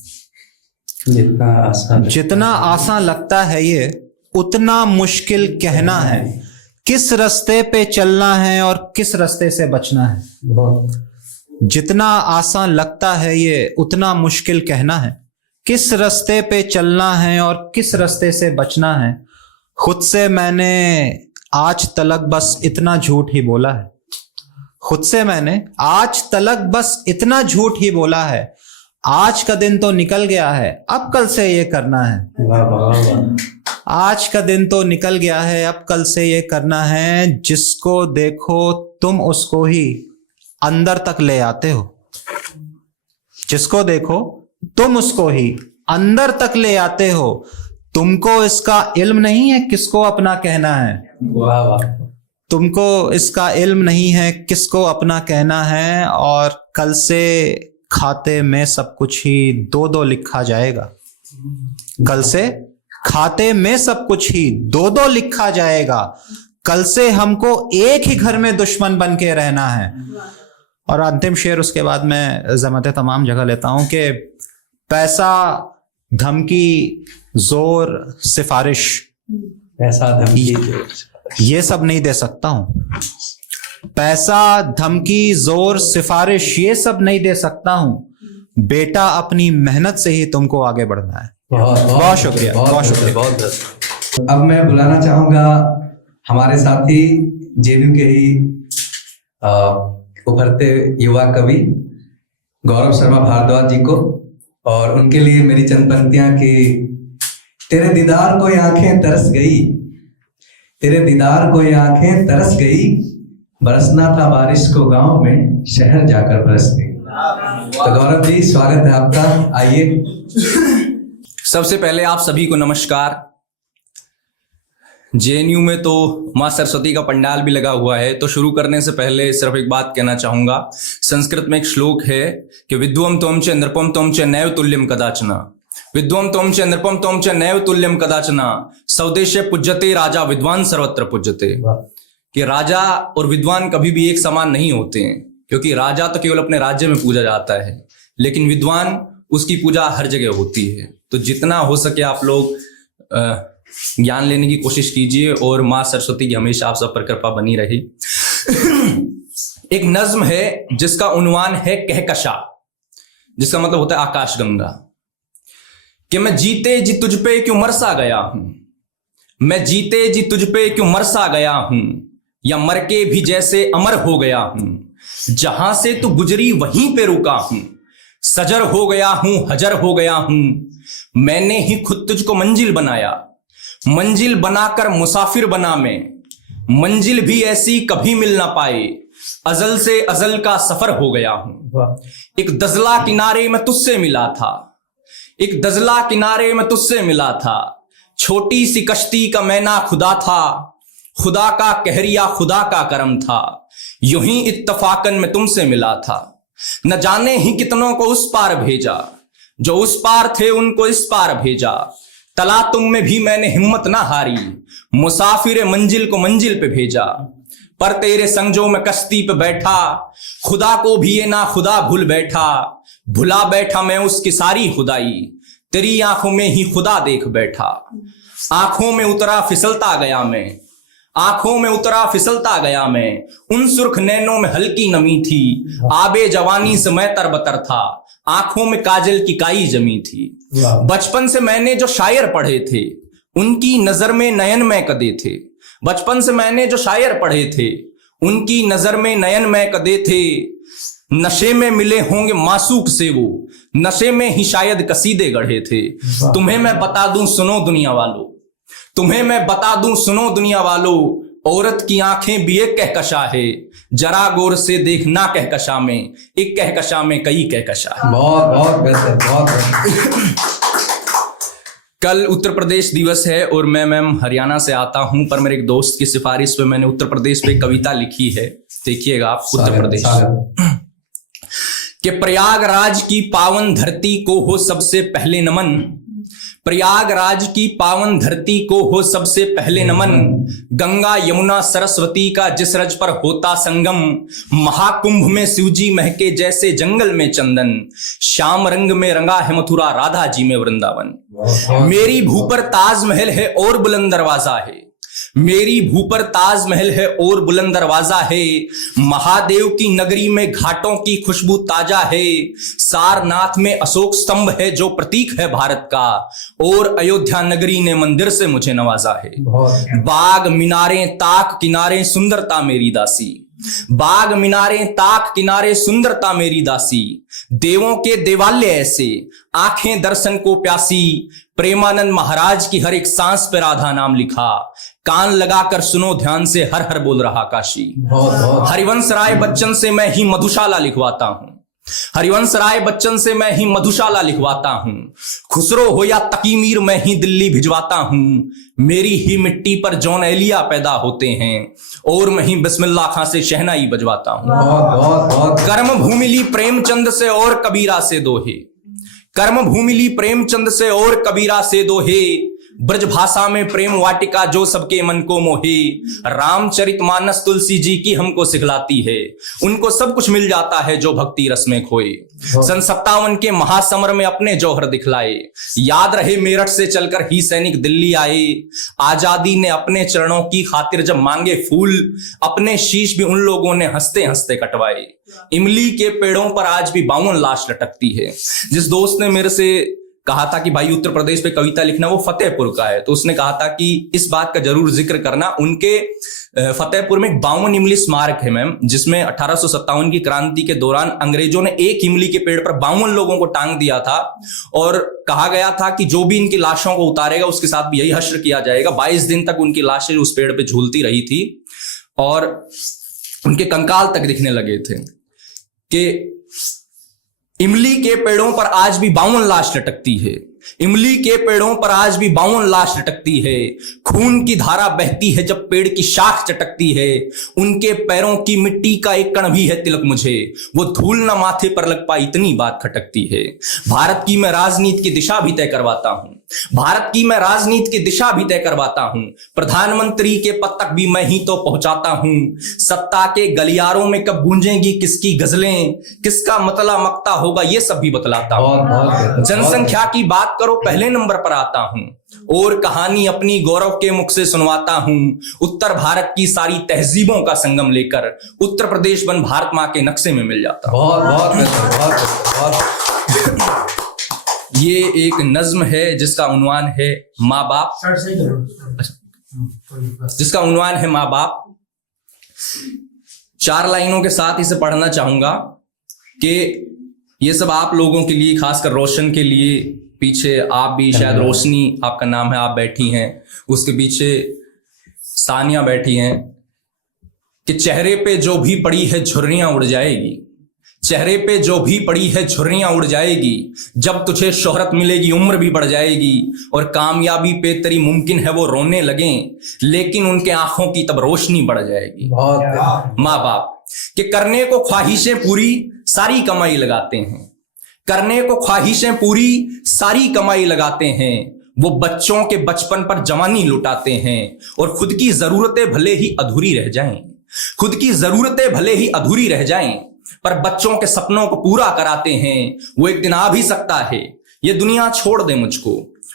जितना आसान लगता है ये उतना मुश्किल कहना है। किस रास्ते पे चलना है और किस रास्ते से बचना है। जितना आसान लगता है ये उतना मुश्किल कहना है। किस रास्ते पे चलना है और किस रास्ते से बचना है। खुद से मैंने आज तलक बस इतना झूठ ही बोला है। खुद से मैंने आज तलक बस इतना झूठ ही बोला है। आज का दिन तो निकल गया है, अब कल से ये करना है। आज का दिन तो निकल गया है, अब कल से ये करना है। जिसको देखो तुम उसको ही अंदर तक ले आते हो। जिसको देखो तुम उसको ही अंदर तक ले आते हो। तुमको इसका इल्म नहीं है किसको अपना कहना है। तुमको इसका इल्म नहीं है किसको अपना कहना है। और कल से खाते में सब कुछ ही 2-2 लिखा जाएगा। कल से खाते में सब कुछ ही 2-2 लिखा जाएगा। कल से हमको एक ही घर में दुश्मन बन के रहना है। और अंतिम शेर उसके बाद मैं ज़हमत तमाम जगह लेता हूं कि पैसा, धमकी, जोर, सिफारिश, पैसा, धमकी, ये सब नहीं दे सकता हूं। पैसा, धमकी, जोर, सिफारिश ये सब नहीं दे सकता हूं। बेटा अपनी मेहनत से ही तुमको आगे बढ़ना है। बहुत शुक्रिया, बहुत शुक्रिया। बहुत। अब मैं बुलाना चाहूंगा हमारे साथी जेएनयू के ही उभरते युवा कवि गौरव शर्मा भारद्वाज जी को, और उनके लिए मेरी चंद पंक्तियां कि तेरे दीदार को ये आंखें तरस गई, तेरे दीदार को ये आंखें तरस गई। बरसना था बारिश को गांव में, शहर जाकर बरस गई। तो गौरव जी स्वागत है आपका, आइए। सबसे पहले आप सभी को नमस्कार। जेएनयू में तो माँ सरस्वती का पंडाल भी लगा हुआ है, तो शुरू करने से पहले सिर्फ एक बात कहना चाहूंगा। संस्कृत में एक श्लोक है कि विद्वम त्वं च नृपम त्वं च नैव तुल्यम कदाचना। विद्वम त्वं च नृपम त्वं च नैव तुल्यम कदाचना। स्वदेशे पूज्यते राजा विद्वान सर्वत्र पूज्यते। कि राजा और विद्वान कभी भी एक समान नहीं होते हैं, क्योंकि राजा तो केवल अपने राज्य में पूजा जाता है, लेकिन विद्वान उसकी पूजा हर जगह होती है। तो जितना हो सके आप लोग ज्ञान लेने की कोशिश कीजिए और माँ सरस्वती की हमेशा आप सब पर कृपा बनी रही। एक नज्म है जिसका उन्वान है कहकशा, जिसका मतलब होता है आकाशगंगा। कि मैं जीते जी तुझ पे क्यों मरसा गया हूं, मैं जीते जी तुझ पे क्यों मरसा गया हूं, या मर के भी जैसे अमर हो गया हूं। जहां से तू गुजरी वहीं पे रुका हूं, सजर हो गया हूं, हजर हो गया हूं। मैंने ही खुद तुझको मंजिल बनाया, मंजिल बनाकर मुसाफिर बना मैं। मंजिल भी ऐसी कभी मिल ना पाए, अजल से अजल का सफर हो गया हूं। एक दजला किनारे में तुझसे मिला था, एक दजला किनारे में तुझसे मिला था। छोटी सी कश्ती का मैना खुदा था, खुदा का कहरिया खुदा का करम था। यूं ही इत्तफाकन में तुमसे मिला था। न जाने ही कितनों को उस पार भेजा, जो उस पार थे उनको इस पार भेजा। तला तुम में भी मैंने हिम्मत ना हारी, मुसाफिर मंजिल को मंजिल पे भेजा। पर तेरे संजों में कश्ती पे बैठा, खुदा को भी ये ना खुदा भूल बैठा। भुला बैठा मैं उसकी सारी खुदाई, तेरी आंखों में ही खुदा देख बैठा। आंखों में उतरा फिसलता गया मैं, आंखों में उतरा फिसलता गया मैं। उन सुर्ख नैनों में हल्की नमी थी, आबे जवानी से मैं तरबतर था। आंखों में काजल की काई जमी थी। बचपन से मैंने जो शायर पढ़े थे, उनकी नजर में नयन में कदे थे। बचपन से मैंने जो शायर पढ़े थे, उनकी नजर में नयन में कदे थे। नशे में मिले होंगे मासूक से वो, नशे में ही शायद कसीदे गढ़े थे। तुम्हें मैं बता दूं सुनो दुनिया वालों, तुम्हें मैं बता दूं सुनो दुनिया वालों। औरत की आंखें भी एक कहकशा है, जरा गौर से देखना कहकशा में, एक कहकशा में कई कहकशा है। बहुत बहुत बेहतर, बहुत। कल उत्तर प्रदेश दिवस है और मैं मैम हरियाणा से आता हूं, पर मेरे एक दोस्त की सिफारिश पे मैंने उत्तर प्रदेश पे कविता लिखी है। देखिएगा आप उत्तर प्रदेश। कि प्रयागराज की पावन धरती को हो सबसे पहले नमन, प्रयागराज की पावन धरती को हो सबसे पहले नमन, गंगा यमुना सरस्वती का जिस रज पर होता संगम, महाकुंभ में शिवजी महके जैसे जंगल में चंदन, श्याम रंग में रंगा है मथुरा राधा जी में वृंदावन। मेरी भू पर ताजमहल है और बुलंद दरवाजा है, मेरी भू पर ताजमहल है और बुलंद दरवाजा है, महादेव की नगरी में घाटों की खुशबू ताजा है, सारनाथ में अशोक स्तंभ है जो प्रतीक है भारत का, और अयोध्या नगरी ने मंदिर से मुझे नवाजा है। बाग मिनारे ताक किनारे सुंदरता मेरी दासी, बाग मिनारे ताक किनारे सुंदरता मेरी दासी, देवों के देवालय ऐसे आंखें दर्शन को प्यासी, प्रेमानंद महाराज की हर एक सांस पे राधा नाम लिखा, कान लगाकर सुनो ध्यान से हर हर बोल रहा काशी। हरिवंश राय बच्चन से मैं ही मधुशाला लिखवाता हूं, हरिवंश राय बच्चन से मैं ही मधुशाला लिखवाता हूं, खुसरो हो या तकीमीर मैं ही दिल्ली भिजवाता हूं, मेरी ही मिट्टी पर जॉन एलिया पैदा होते हैं और मैं ही बिस्मिल्लाह खां से शहनाई बजवाता हूं। कर्म भूमिली प्रेमचंद से और कबीरा से दोहे, कर्म भूमिली प्रेमचंद से और कबीरा से दोहे, ब्रज भाषा में प्रेम वाटिका जो सबके मन को मोहे, रामचरितमानस तुलसी जी की हमको सिखलाती है, उनको सब कुछ मिल जाता है जो भक्ति रस में खोए। सन 57 के महासमर में अपने जौहर दिखलाए, याद रहे मेरठ से चलकर ही सैनिक दिल्ली आए, आजादी ने अपने चरणों की खातिर जब मांगे फूल, अपने शीश भी उन लोगों ने हंसते हंसते कटवाए। इमली के पेड़ों पर आज भी 52 लाश लटकती है। जिस दोस्त ने मेरे से कहा था कि भाई उत्तर प्रदेश पे कविता लिखना, वो फतेहपुर का है, तो उसने कहा था कि इस बात का जरूर जिक्र करना, उनके फतेहपुर में 52 इमली स्मारक है मैम, जिसमें 1857 की क्रांति के दौरान अंग्रेजों ने एक इमली के पेड़ पर 52 लोगों को टांग दिया था और कहा गया था कि जो भी इनकी लाशों को उतारेगा उसके साथ भी यही हश्र किया जाएगा। 22 दिन तक उनकी लाशें उस पेड़ पे झूलती रही थी और उनके कंकाल तक दिखने लगे थे। कि इमली के पेड़ों पर आज भी 52 लाश लटकती है, इमली के पेड़ों पर आज भी 52 लाश लटकती है, खून की धारा बहती है जब पेड़ की शाख चटकती है, उनके पैरों की मिट्टी का एक कण भी है तिलक मुझे, वो धूल ना माथे पर लग पाई इतनी बात खटकती है। भारत की मैं राजनीति की दिशा भी तय करवाता हूं, भारत की मैं राजनीति की दिशा भी तय करवाता हूं, प्रधानमंत्री के पद तक भी मैं ही तो पहुंचाता हूं, सत्ता के गलियारों में कब गूंजेंगी किसकी गजलें, किसका मतला मकता होगा ये सब भी बतलाता हूं। जनसंख्या की बात करो पहले नंबर पर आता हूं और कहानी अपनी गौरव के मुख से सुनवाता हूं, उत्तर भारत की सारी तहजीबों का संगम लेकर उत्तर प्रदेश बन भारत मां के नक्शे में मिल जाता हूं। ये एक नज्म है जिसका उन्वान है माँ बाप, जिसका उन्वान है माँ बाप। 4 लाइनों के साथ इसे पढ़ना चाहूंगा कि ये सब आप लोगों के लिए, खासकर रोशन के लिए, पीछे आप भी शायद, रोशनी आपका नाम है, आप बैठी हैं, उसके पीछे सानिया बैठी हैं, कि चेहरे पे जो भी पड़ी है झुर्रियां उड़ जाएगी, चेहरे पे जो भी पड़ी है झुर्रियां उड़ जाएगी, जब तुझे शोहरत मिलेगी उम्र भी बढ़ जाएगी, और कामयाबी पे तेरी मुमकिन है वो रोने लगें, लेकिन उनके आंखों की तब रोशनी बढ़ जाएगी। माँ बाप कि करने को ख्वाहिशें पूरी सारी कमाई लगाते हैं, करने को ख्वाहिशें पूरी सारी कमाई लगाते हैं, वो बच्चों के बचपन पर जवानी लुटाते हैं, और खुद की जरूरतें भले ही अधूरी रह जाएं, खुद की जरूरतें भले ही अधूरी रह जाएं, पर बच्चों के सपनों को पूरा कराते हैं। वो एक दिन आ भी सकता है ये दुनिया छोड़ दे मुझको,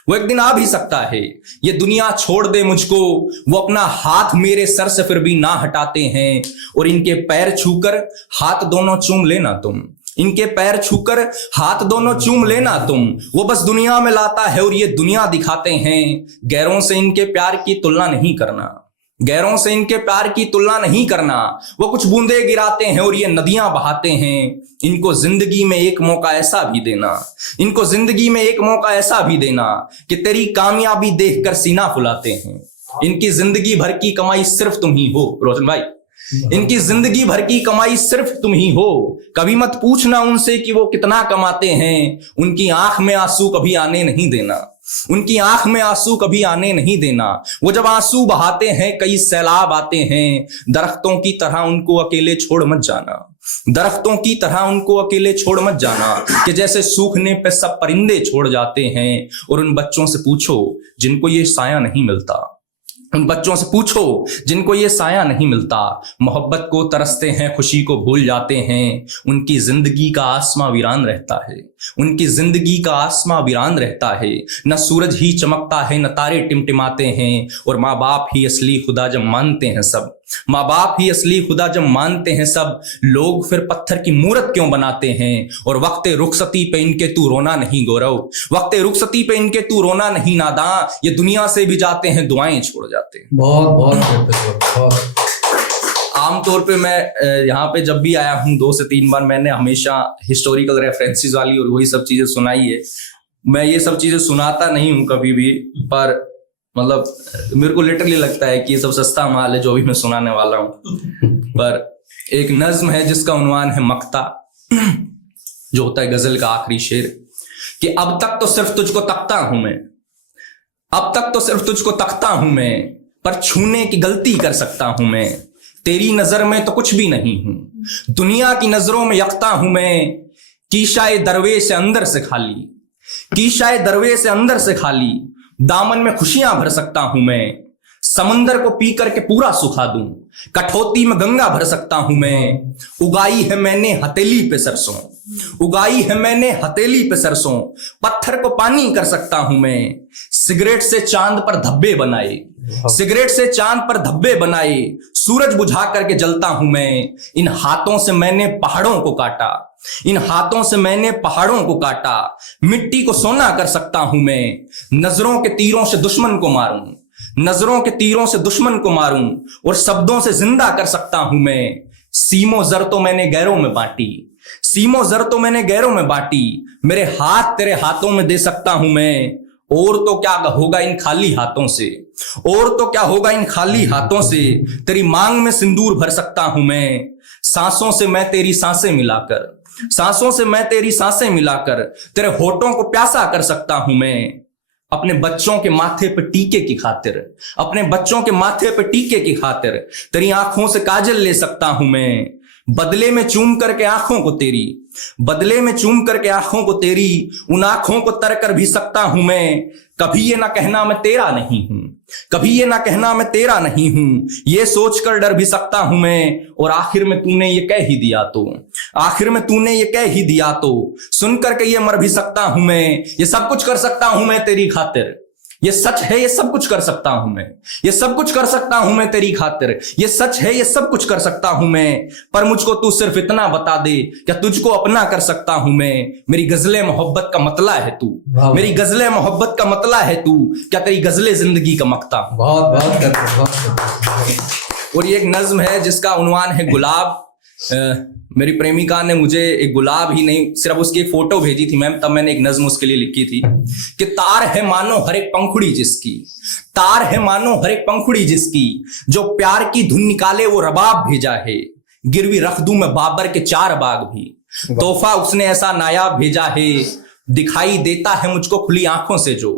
वो एक दिन आ भी सकता है ये दुनिया छोड़ दे मुझको, वो अपना हाथ मेरे सर से फिर भी ना हटाते हैं, और इनके पैर छूकर हाथ दोनों चूम लेना तुम, इनके पैर छूकर हाथ दोनों चूम लेना तुम, वो बस दुनिया में लाता है और ये दुनिया दिखाते हैं, गैरों से इनके प्यार की तुलना नहीं करना, गैरों से इनके प्यार की तुलना नहीं करना, वो कुछ बूंदे गिराते हैं और ये नदियां बहाते हैं, इनको जिंदगी में एक मौका ऐसा भी देना, इनको जिंदगी में एक मौका ऐसा भी देना कि तेरी कामयाबी देखकर सीना फुलाते हैं, इनकी जिंदगी भर की कमाई सिर्फ तुम ही हो। रोशन भाई, इनकी जिंदगी भर की कमाई सिर्फ तुम ही हो, कभी मत पूछना उनसे कि वो कितना कमाते हैं, उनकी आंख में आंसू कभी आने नहीं देना, उनकी आंख में आंसू कभी आने नहीं देना, वो जब आंसू बहाते हैं कई सैलाब आते हैं, दरख्तों की तरह उनको अकेले छोड़ मत जाना, दरख्तों की तरह उनको अकेले छोड़ मत जाना, कि जैसे सूखने पे सब परिंदे छोड़ जाते हैं। और उन बच्चों से पूछो जिनको ये साया नहीं मिलता, उन बच्चों से पूछो जिनको ये साया नहीं मिलता, मोहब्बत को तरसते हैं, खुशी को भूल जाते हैं। उनकी जिंदगी का आसमां वीरान रहता है, उनकी जिंदगी का आसमां वीरान रहता है। न सूरज ही चमकता है, न तारे टिमटिमाते हैं। और माँ बाप ही असली खुदा जब मानते हैं सब, माँ बाप ही असली खुदा जब मानते हैं सब, लोग फिर पत्थर की मूरत क्यों बनाते हैं। और वक्ते रुखसती पे इनके तू रोना नहीं गौरव, वक्ते रुखसती पे इनके तू रोना नहीं नादां, ये दुनिया से भी जाते हैं दुआएं छोड़ जाते हैं। बहुत बहुत आमतौर पे मैं यहाँ पे जब भी आया हूँ 2 से 3 बार, मैंने हमेशा हिस्टोरिकल रेफरेंसेस वाली और वही सब चीजें सुनाई है। मैं ये सब चीजें सुनाता नहीं हूँ कभी भी, पर मतलब मेरे को लिटरली लगता है कि ये सब सस्ता माल है जो भी मैं सुनाने वाला हूँ। पर एक नज्म है जिसका उन्वान है मक्ता, जो होता है गजल का आखिरी शेर, कि अब तक तो सिर्फ तुझको तकता हूं मैं, अब तक तो सिर्फ तुझको तकता हूं मैं, पर छूने की गलती कर सकता हूं मैं। तेरी नजर में तो कुछ भी नहीं हूं, दुनिया की नजरों में यकता हूं मैं। कीशाए दरवे से अंदर से खाली, कीशाए दरवे से अंदर से खाली, दामन में खुशियां भर सकता हूं मैं। समंदर को पी करके पूरा सुखा दूं, कठौती में गंगा भर सकता हूं मैं। उगाई है मैंने हथेली पे सरसों, उगाई है मैंने हथेली पे सरसों, पत्थर को पानी कर सकता हूं मैं। सिगरेट से चांद पर धब्बे बनाए, सिगरेट से चांद पर धब्बे बनाए, सूरज बुझा करके जलता हूं मैं। इन हाथों से मैंने पहाड़ों को काटा, इन हाथों से मैंने पहाड़ों को काटा, मिट्टी को सोना कर सकता हूं मैं। नजरों के तीरों से दुश्मन को मारूं, नजरों के तीरों से दुश्मन को मारूं, और शब्दों से जिंदा कर सकता हूं मैं। सीमो जर तो मैंने गैरों में बांटी, सीमो जर तो मैंने गैरों में बांटी, मेरे हाथ तेरे हाथों में दे सकता हूं मैं। और तो क्या होगा इन खाली हाथों से, और तो क्या होगा इन खाली हाथों से, तेरी मांग में सिंदूर भर सकता हूं मैं। सांसों से मैं तेरी सांसें मिलाकर, सांसों से मैं तेरी सांसें मिलाकर, तेरे होठों को प्यासा कर सकता हूं मैं। अपने बच्चों के माथे पे टीके की खातिर, अपने बच्चों के माथे पे टीके की खातिर, तेरी आंखों से काजल ले सकता हूं मैं। बदले में चूम करके आंखों को तेरी, बदले में चूम करके आंखों को तेरी, उन आंखों को तर कर भी सकता हूं मैं। कभी ये ना कहना मैं तेरा नहीं हूं, कभी ये ना कहना मैं तेरा नहीं हूं, ये सोचकर डर भी सकता हूं मैं। और आखिर में तूने ये कह ही दिया तो, आखिर में तूने ये कह ही दिया तो, सुन करके ये मर भी सकता हूं मैं। ये सब कुछ कर सकता हूं मैं तेरी खातिर, ये सच है ये सब कुछ कर सकता हूं मैं, ये सब कुछ कर सकता हूं मैं तेरी खातिर, ये सच है ये सब कुछ कर सकता हूं मैं। पर मुझको तू सिर्फ इतना बता दे, क्या तुझको अपना कर सकता हूं मैं। मेरी गजले मोहब्बत का मतला है तू, मेरी गजले मोहब्बत का मतला है तू, क्या तेरी गजले जिंदगी का मक्ता। बहुत बहुत। और ये एक नज्म है जिसका उन्वान है गुलाब। मेरी प्रेमिका ने मुझे एक गुलाब ही नहीं, सिर्फ उसकी एक फोटो भेजी थी मैम, तब मैंने एक नज्म उसके लिए लिखी थी कि तार है मानो हर एक पंखुड़ी जिसकी, तार है मानो हर एक पंखुड़ी जिसकी, जो प्यार की धुन निकाले वो रबाब भेजा है। गिरवी रख दूं मैं बाबर के 4 बाग भी, तोहफा उसने ऐसा नायाब भेजा है। दिखाई देता है मुझको खुली आंखों से जो,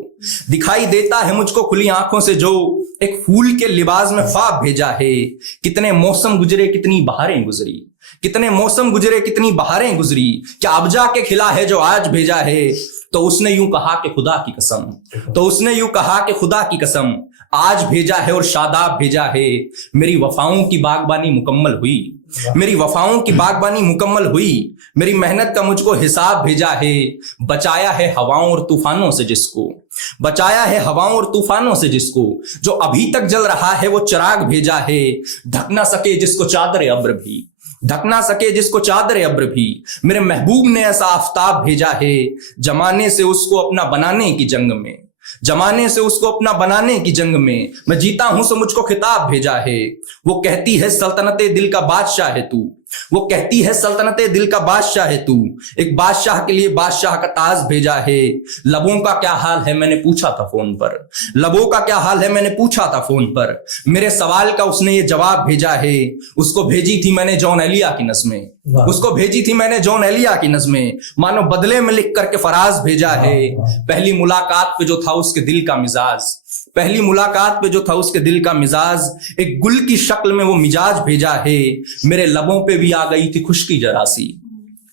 दिखाई देता है मुझको खुली आंखों से जो, एक फूल के लिबास में ख्वाब भेजा है। कितने मौसम गुजरे कितनी बहारें गुजरी, कितने मौसम गुजरे कितनी बहारें गुजरी, क्या अब जाके खिला है जो आज भेजा है। तो उसने यूं कहा कि खुदा की कसम, तो उसने यूं कहा कि खुदा की कसम, आज भेजा है और शादाब भेजा है। मेरी वफाओं की बागबानी मुकम्मल हुई, मेरी वफाओं की बागबानी मुकम्मल हुई, मेरी मेहनत का मुझको हिसाब भेजा है। बचाया है हवाओं और तूफानों से जिसको, बचाया है हवाओं और तूफानों से जिसको, जो अभी तक जल रहा है वो चिराग भेजा है। ढक ना सके जिसको चादर अब्र भी, ढक ना सके जिसको चादर अब्र भी, मेरे महबूब ने ऐसा आफताब भेजा है। जमाने से उसको अपना बनाने की जंग में, जमाने से उसको अपना बनाने की जंग में, मैं जीता हूं सो मुझको खिताब भेजा है। वो कहती है सल्तनते दिल का बादशाह है तू, वो कहती है सल्तनते दिल का बादशाह है तू, एक बादशाह के लिए बादशाह का ताज भेजा है। लबों का क्या हाल है मैंने पूछा था फोन पर, लबों का क्या हाल है मैंने पूछा था फोन पर, मेरे सवाल का उसने ये जवाब भेजा है। उसको भेजी थी मैंने जॉन एलिया की नज़में, उसको भेजी थी मैंने जॉन एलिया की नज़में, मानो बदले में लिख करके फराज भेजा है। पहली मुलाकात पे जो था उसके दिल का मिजाज, पहली मुलाकात पे जो था उसके दिल का मिजाज, एक गुल की शक्ल में वो मिजाज भेजा है। मेरे लबों पे भी आ गई थी खुशकी जरा सी,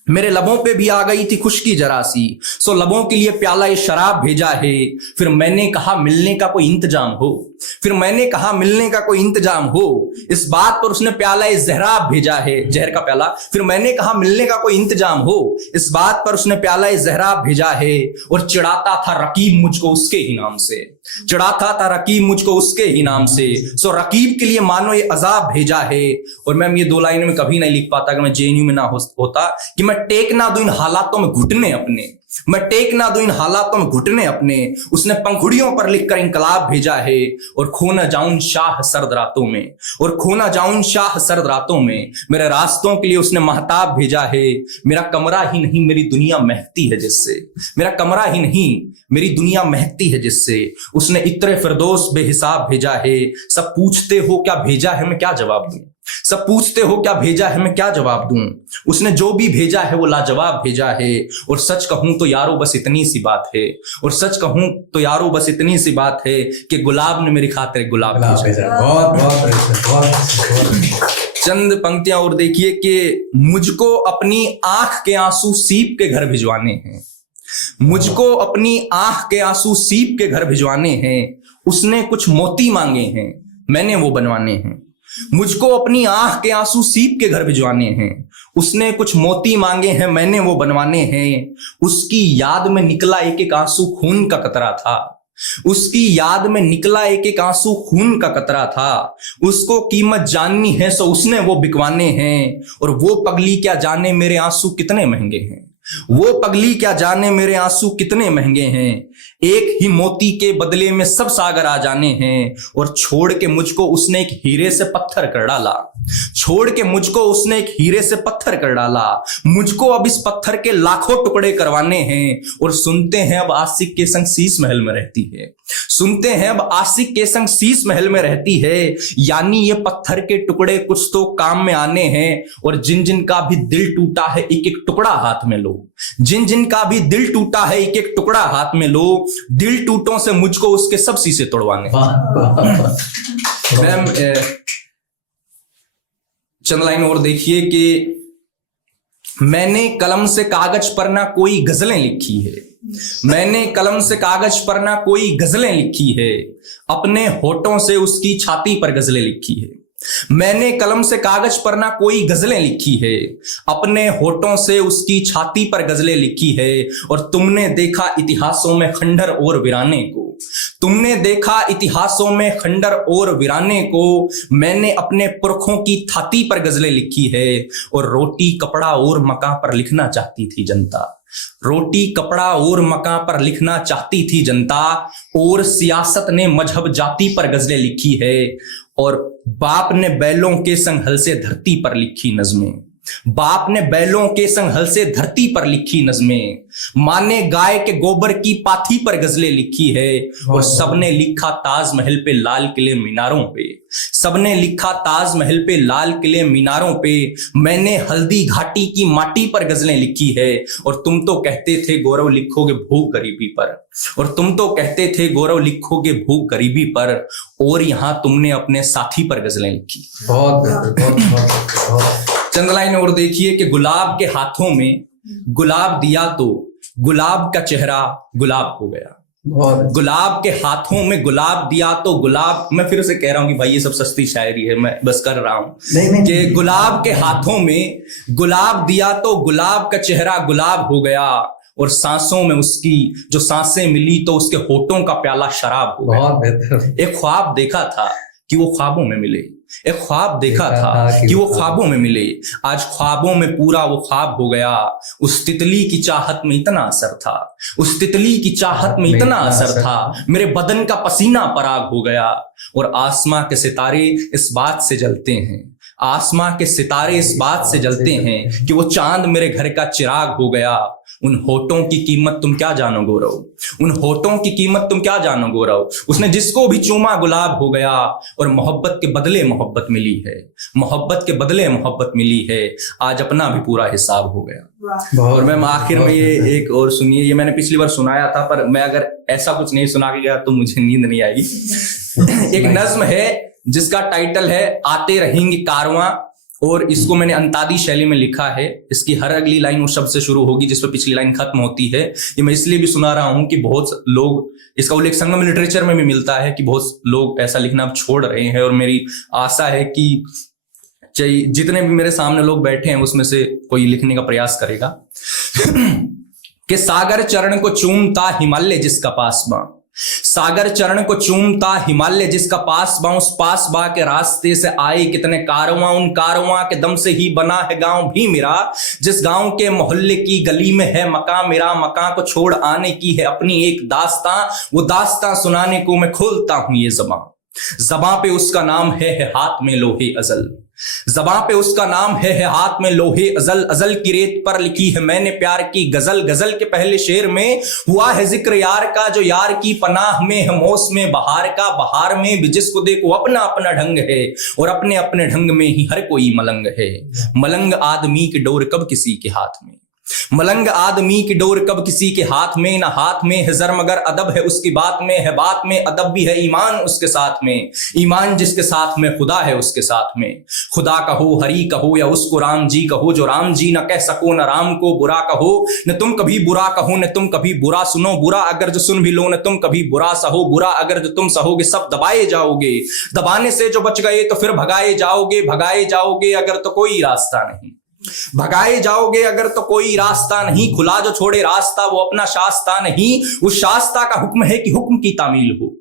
मेरे लबों पे भी आ गई थी खुशकी जरा सी, सो लबों के लिए प्याला ये शराब भेजा है। फिर मैंने कहा मिलने का कोई इंतजाम हो, फिर मैंने कहा मिलने का कोई इंतजाम हो, इस बात पर उसने प्याला ये जहराब भेजा है, जहर का प्याला। फिर मैंने कहा मिलने का कोई इंतजाम हो, इस बात पर उसने प्याला ये जहराब भेजा है। और चिढ़ाता था रकीब मुझको उसके ही नाम से, चिढ़ाता था रकीब मुझको उसके ही नाम से, सो रकीब के लिए मानो ये अजाब भेजा है। और मैम ये 2 लाइनें में कभी नहीं लिख पाता कि मैं जेएनयू में ना होता कि मैं टेक ना दूं इन हालातों में घुटने अपने, मैं टेक ना दूं इन हालातों में घुटने अपने। उसने पंखुड़ियों पर लिखकर इंकलाब भेजा है। और खो न जाऊं शाह सर्द रातों में, और खो न जाऊं शाह सर्द रातों में, मेरे रास्तों के लिए उसने महताब भेजा है। मेरा कमरा ही नहीं मेरी दुनिया महकती है जिससे, मेरा कमरा ही नहीं मेरी दुनिया महकती है जिससे। उसने इत्रे फिरदौस बेहिसाब भेजा है। सब पूछते हो क्या भेजा है मैं क्या जवाब दूं, सब पूछते हो क्या भेजा है मैं क्या जवाब दूं। उसने जो भी भेजा है वो लाजवाब भेजा है। और सच कहूं तो यारो बस इतनी सी बात है, और सच कहूं तो यारो बस इतनी सी बात है कि गुलाब ने मेरी खातिर गुलाब भेजा। चंद पंक्तियां और देखिए कि मुझको अपनी आंख के आंसू सीप के घर भिजवाने हैं, मुझको अपनी आंख के आंसू सीप के घर भिजवाने हैं। उसने कुछ मोती मांगे हैं मैंने वो बनवाने हैं, मुझको अपनी आंख के आंसू सीप के घर भिजवाने हैं। उसने कुछ मोती मांगे हैं मैंने वो बनवाने हैं। उसकी याद में निकला एक एक आंसू खून का कतरा था, उसकी याद में निकला एक एक आंसू खून का कतरा था। उसको कीमत जाननी है सो उसने वो बिकवाने हैं। और वो पगली क्या जाने मेरे आंसू कितने महंगे हैं, वो पगली क्या जाने मेरे आंसू कितने महंगे हैं। एक ही मोती के बदले में सब सागर आ जाने हैं। और छोड़ के मुझको उसने एक हीरे से पत्थर कर डाला, छोड़ के मुझको उसने एक हीरे से पत्थर कर डाला। मुझको अब इस पत्थर के लाखों टुकड़े करवाने हैं। और सुनते हैं अब आशिक के संग शीश महल में रहती है, सुनते हैं अब आशिक के संग शीश महल में रहती है। यानी ये पत्थर के टुकड़े कुछ तो काम में आने हैं। और जिन जिन का भी दिल टूटा है एक एक टुकड़ा हाथ में लो, जिन जिन का भी दिल टूटा है एक एक टुकड़ा हाथ में लो। दिल टूटों से मुझको उसके सब शीशे तोड़वाने। मैम चंद लाइन और देखिए कि मैंने कलम से कागज पर ना कोई गजलें लिखी है, मैंने कलम से कागज पर ना कोई गजलें लिखी है। अपने होठों से उसकी छाती पर गजलें लिखी है, मैंने कलम से कागज पर ना कोई गजलें लिखी है। अपने होठों से उसकी छाती पर गजलें लिखी है। और तुमने देखा इतिहासों में खंडर और वीराने को, तुमने देखा इतिहासों में खंडर और वीराने को। मैंने अपने पुरखों की छाती पर गजलें लिखी है। और रोटी कपड़ा और मकान पर लिखना चाहती थी जनता, रोटी कपड़ा और मकान पर लिखना चाहती थी जनता। और सियासत ने मजहब जाति पर गजलें लिखी है। और बाप ने बैलों के संग हल से धरती पर लिखी नज़में, बाप ने बैलों के संग हल से धरती पर लिखी नज़में। माँ ने गाय के गोबर की पाथी पर गजलें लिखी है। और सबने लिखा ताजमहल पे लाल किले मीनारों पे, सबने लिखा ताजमहल पे लाल किले मीनारों पे। मैंने हल्दी घाटी की माटी पर गजलें लिखी है। और तुम तो कहते थे गौरव लिखोगे भूख गरीबी पर, और तुम तो कहते थे गौरव लिखोगे भूख गरीबी पर। और यहां तुमने अपने साथी पर गजलें लिखी। चंद लाइन और देखिए कि गुलाब के हाथों में गुलाब दिया तो गुलाब का चेहरा गुलाब हो गया, गुलाब के हाथों में गुलाब दिया तो गुलाब। मैं फिर से कह रहा हूं कि भाई ये सब सस्ती शायरी है, मैं बस कर रहा हूं कि गुलाब के हाथों में गुलाब दिया तो गुलाब का चेहरा गुलाब हो गया। और सांसों में उसकी जो सांसें मिली तो उसके होठों का प्याला शराब हो गया। एक ख्वाब देखा था कि वो ख्वाबों में मिले, एक ख्वाब देखा था कि वो ख्वाबों में मिले। आज ख्वाबों में पूरा वो ख्वाब हो गया। उस तितली की चाहत में इतना असर था, उस तितली की चाहत में इतना असर था। मेरे बदन का पसीना पराग हो गया। और आसमां के सितारे इस बात से जलते हैं, आसमां के सितारे इस बात से जलते हैं कि वो चांद मेरे घर का चिराग हो गया। उन होठों की कीमत तुम क्या जानो गौरव, उन होठों की कीमत तुम क्या जानो गौरव। उसने जिसको भी चूमा गुलाब हो गया, और मोहब्बत के बदले मोहब्बत मिली है, मोहब्बत के बदले मोहब्बत मिली है, आज अपना भी पूरा हिसाब हो गया। और मैम आखिर में ये एक और सुनिए, ये मैंने पिछली बार सुनाया था, पर मैं अगर ऐसा कुछ नहीं सुना के गया तो मुझे नींद नहीं आएगी। एक नज्म है जिसका टाइटल है आते रहेंगे कारवां, और इसको मैंने अंतादी शैली में लिखा है। इसकी हर अगली लाइन उस शब्द से शुरू होगी जिस पर पिछली लाइन खत्म होती है। ये मैं इसलिए भी सुना रहा हूं कि बहुत लोग, इसका उल्लेख संगम लिटरेचर में भी मिलता है कि बहुत लोग ऐसा लिखना अब छोड़ रहे हैं, और मेरी आशा है कि जितने भी मेरे सामने लोग बैठे हैं उसमें से कोई लिखने का प्रयास करेगा। कि सागर चरण को चूमता हिमालय जिसका पासबां, सागर चरण को चूमता हिमालय जिसका पासबां, उस पासबां के रास्ते से आए कितने कारवां, उन कारवां के दम से ही बना है गांव भी मेरा, जिस गांव के मोहल्ले की गली में है मकान मेरा, मकान को छोड़ आने की है अपनी एक दास्तां, वो दास्तां सुनाने को मैं खोलता हूं ये ज़बां, ज़बां पे उसका नाम है हाथ में लोहे अजल, ज़बां पे उसका नाम है हाथ में लोहे अजल, अजल की रेत पर लिखी है मैंने प्यार की गजल, गजल के पहले शेर में हुआ है जिक्र यार का, जो यार की पनाह में है मौसम बहार का, बहार में भी जिसको देखो अपना अपना ढंग है, और अपने अपने ढंग में ही हर कोई मलंग है। मलंग आदमी की डोर कब किसी के हाथ में, मलंग आदमी की डोर कब किसी के हाथ में, ना हाथ में है जर मगर अदब है उसकी बात में, है बात में अदब भी है ईमान उसके साथ में, ईमान जिसके साथ में खुदा है उसके साथ में, खुदा कहो हरि कहो या उसको राम जी कहो, जो राम जी न कह सको न राम को बुरा कहो, न तुम कभी बुरा कहो न तुम कभी बुरा सुनो, बुरा अगर जो सुन भी लो न तुम कभी बुरा सहो, बुरा अगर जो तुम सहोगे सब दबाए जाओगे, दबाने से जो बच गए तो फिर भगाए जाओगे, भगाए जाओगे अगर तो कोई रास्ता नहीं, भगाए जाओगे अगर तो कोई रास्ता नहीं, खुला जो छोड़े रास्ता वो अपना शास्ता नहीं, उस शास्ता का हुक्म है कि हुक्म की तामील हो,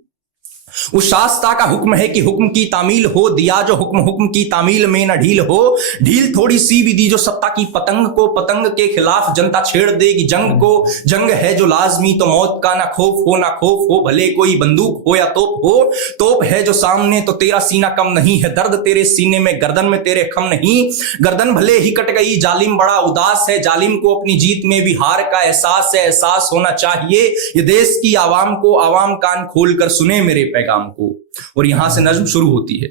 उस शास्ता का हुक्म है कि हुक्म की तामील हो, दिया जो हुक्म हुक्म की तामील में न ढील हो, ढील थोड़ी सी भी दी जो सत्ता की पतंग को, पतंग के खिलाफ जनता छेड़ देगी जंग को, जंग है जो लाजमी तो मौत का ना खौफ हो, ना खौफ हो भले कोई बंदूक हो या तोप हो, तोप है जो सामने तो तेरा सीना कम नहीं है, दर्द तेरे सीने में गर्दन में तेरे खम नहीं, गर्दन भले ही कट गई जालिम बड़ा उदास है, जालिम को अपनी जीत में भी हार का एहसास है, एहसास होना चाहिए ये देश की आवाम को, आवाम कान खोल कर सुने मेरे पैगाम को। और यहां से नज्म शुरू होती है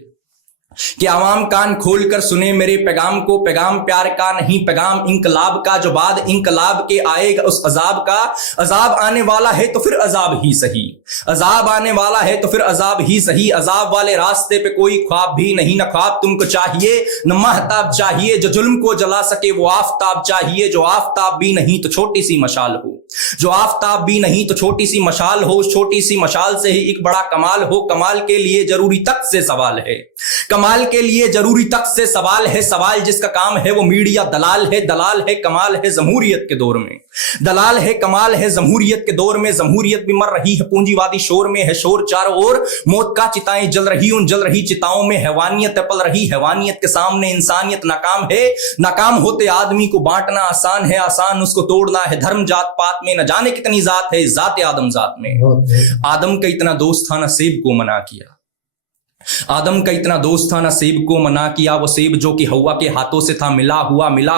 कि आवाम कान खोलकर सुने मेरे पैगाम को, पैगाम प्यार का नहीं पैगाम इंकलाब का, जो बाद इंकलाब के आएगा उस अजाब का, अजाब आने वाला है तो फिर अजाब ही सही, अजाब आने वाला है तो फिर अजाब ही सही, अजाब वाले रास्ते पे कोई ख्वाब भी नहीं, न ख्वाब तुमको चाहिए न महताब चाहिए, जो जुल्म को जला सके वो आफताब चाहिए, जो आफताब भी नहीं तो छोटी सी मशाल हो, जो आफताब भी नहीं तो छोटी सी मशाल हो, उस छोटी सी मशाल से ही एक बड़ा कमाल हो, कमाल के लिए जरूरी तक से सवाल है, कमाल के लिए जरूरी तक से सवाल है, सवाल जिसका काम है वो मीडिया दलाल है, दलाल है कमाल है जमहूरियत के दौर में, दलाल है कमाल है जमहूरियत के दौर में, जमहूरियत भी मर रही है पूंजीवादी शोर में, है शोर चारों ओर मौत का चिताएं जल रही, उन जल रही चिताओं में हैवानियत पल रही, हैवानियत के सामने इंसानियत नाकाम है, नाकाम होते आदमी को बांटना आसान है, आसान उसको तोड़ना है, धर्म जात पात में न जाने कितनी जात है, जात आदम जात में, आदम का इतना दोस्त था ना सेब को मना किया, आदम का इतना दोस्त था ना सेब को मना किया, वो सेब जो कि हवा के हाथों से था मिला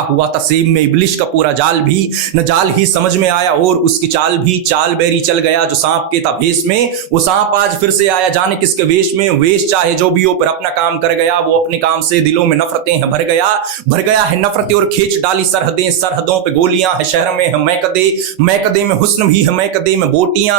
हुआ था सेब में, इब्लिश का पूरा जाल भी न जाल ही समझ में आया और उसकी चाल भी, चाल बैरी चल गया जो सांप के था भेष में, वो सांप आज फिर से आया जाने किसके वेश में, वेश चाहे जो भी हो पर अपना काम कर गया, वो अपने काम से दिलों में नफरतें हैं भर गया है नफरतें और खींच डाली सरहदें, सरहदों पे गोलियां है, शहर में है मैकदे में हुस्न भी है, मैकदे में बोटियां,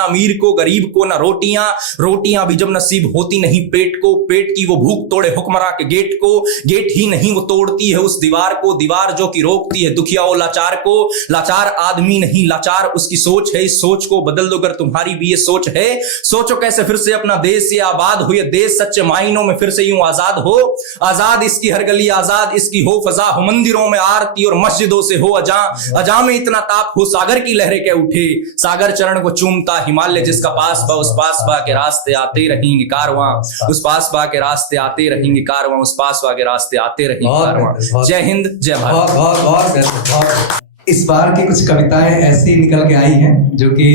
अमीर को गरीब को ना रोटियां भी जब नसीब होती नहीं पेट को, पेट की वो भूख तोड़े हुक्मरां के गेट को, गेट ही नहीं वो तोड़ती है उस दीवार को, दीवार जो कि रोकती है दुखिया और लाचार को, लाचार आदमी नहीं लाचार उसकी सोच है, इस सोच को बदल दो अगर तुम्हारी भी ये सोच है, सोचो कैसे फिर से अपना देश ये आबाद हो, ये देश सच्चे मायनों में फिर से यूं आजाद हो, आजाद इसकी हर गली आजाद इसकी हो फजा हो, मंदिरों में आरती और मस्जिदों से हो अजा में इतना ताप हो, सागर की लहरें क्या उठे, सागर चरण को चूमता हिमालय जिसका पास बा, उस पास बा के रास्ते आते रहेंगे कारवां, उस पास बा के रास्ते आते रहेंगे कारवां, उस पास बा के रास्ते आते रहेंगे कारवां। जय हिंद जय भारत। बहुत इस बार की कुछ कविताएं ऐसी निकल के आई हैं जो कि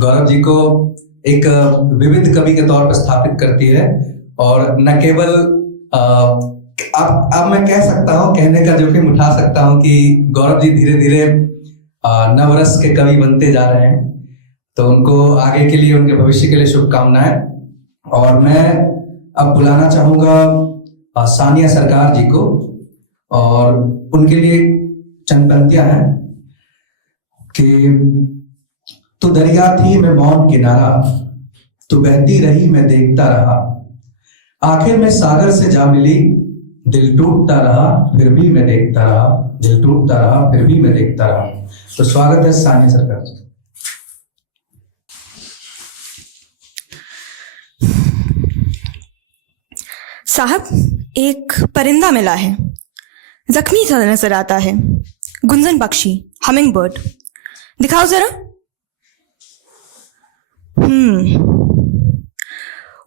गौरव जी को एक विविध कवि के तौर पर स्थापित करती है, और न केवल अब मैं कह सकता हूं, कहने का जोखिम उठा सकता हूं कि गौरव जी धीरे धीरे नवरस के कवि बनते जा रहे हैं, तो उनको आगे के लिए, उनके भविष्य के लिए शुभकामनाएं। और मैं अब बुलाना चाहूंगा सानिया सरकार जी को, और उनके लिए चंद पंक्तियां हैं कि तू दरिया थी मैं मौन किनारा, तू बहती रही मैं देखता रहा, आखिर में सागर से जा मिली, दिल टूटता रहा फिर भी मैं देखता रहा, दिल टूटता रहा फिर भी मैं देखता रहा। तो स्वागत है सानिया सरकार जी। साहब, एक परिंदा मिला है, जख्मी सा नजर आता है, गुंजन पक्षी, हमिंग बर्ड। दिखाओ जरा।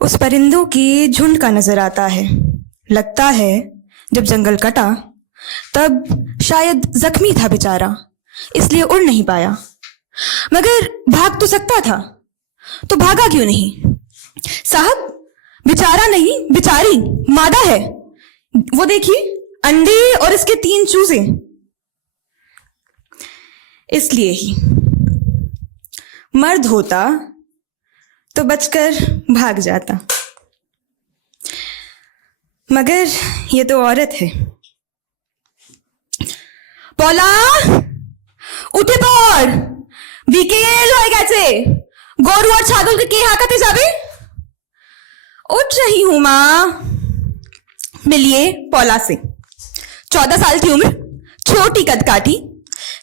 उस परिंदों के झुंड का नजर आता है। लगता है जब जंगल कटा तब शायद जख्मी था बेचारा, इसलिए उड़ नहीं पाया। मगर भाग तो सकता था, तो भागा क्यों नहीं? साहब, बेचारा नहीं, बेचारी मादा है। वो देखिए, अंडे और इसके 3 चूजे। इसलिए ही मर्द होता तो बचकर भाग जाता, मगर ये तो औरत है। পলা, উঠে পড়, বিকেল হয়ে গেছে, গরু আর ছাগলকে কে হাঁকাতে যাবে? उठ रही हूं मां। मिलिए पौला से। 14 साल की उम्र, छोटी कदकाठी,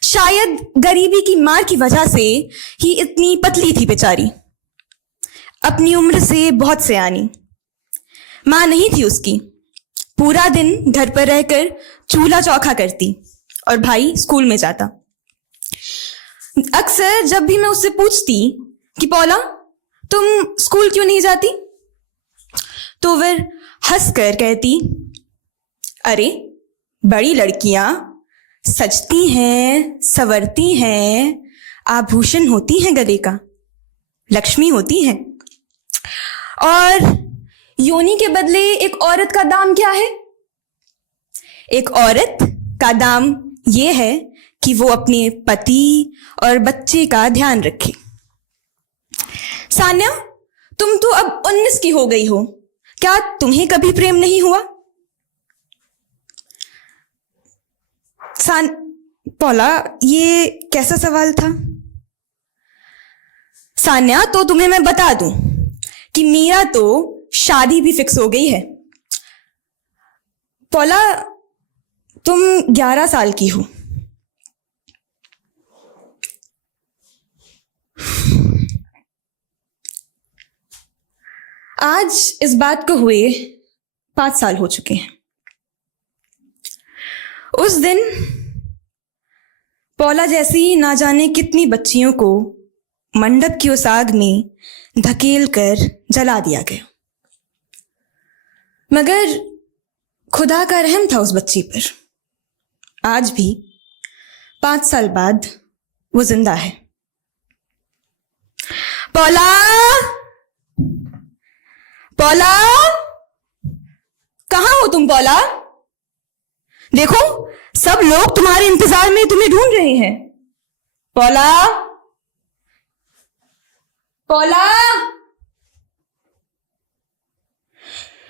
शायद गरीबी की मार की वजह से ही इतनी पतली थी बेचारी। अपनी उम्र से बहुत सयानी। मां नहीं थी उसकी, पूरा दिन घर पर रहकर चूल्हा चौखा करती और भाई स्कूल में जाता। अक्सर जब भी मैं उससे पूछती कि पौला, तुम स्कूल क्यों नहीं जाती, तो वह हंसकर कहती, अरे बड़ी लड़कियां सजती हैं, संवरती हैं, आभूषण होती हैं गले का, लक्ष्मी होती हैं। और योनि के बदले एक औरत का दाम क्या है? एक औरत का दाम यह है कि वो अपने पति और बच्चे का ध्यान रखे। सान्या, तुम तो अब 19 की हो गई हो, क्या तुम्हें कभी प्रेम नहीं हुआ? पौला, ये कैसा सवाल था? सान्या, तो तुम्हें मैं बता दूं कि मेरा तो शादी भी फिक्स हो गई है। पौला, तुम 11 साल की हो। आज इस बात को हुए 5 साल हो चुके हैं। उस दिन पौला जैसी ना जाने कितनी बच्चियों को मंडप की उस आग में धकेल कर जला दिया गया, मगर खुदा का रहम था उस बच्ची पर। आज भी 5 साल बाद वो जिंदा है। पौला, पौला, कहां हो तुम पौला? देखो, सब लोग तुम्हारे इंतजार में तुम्हें ढूंढ रहे हैं। पौला, पौला,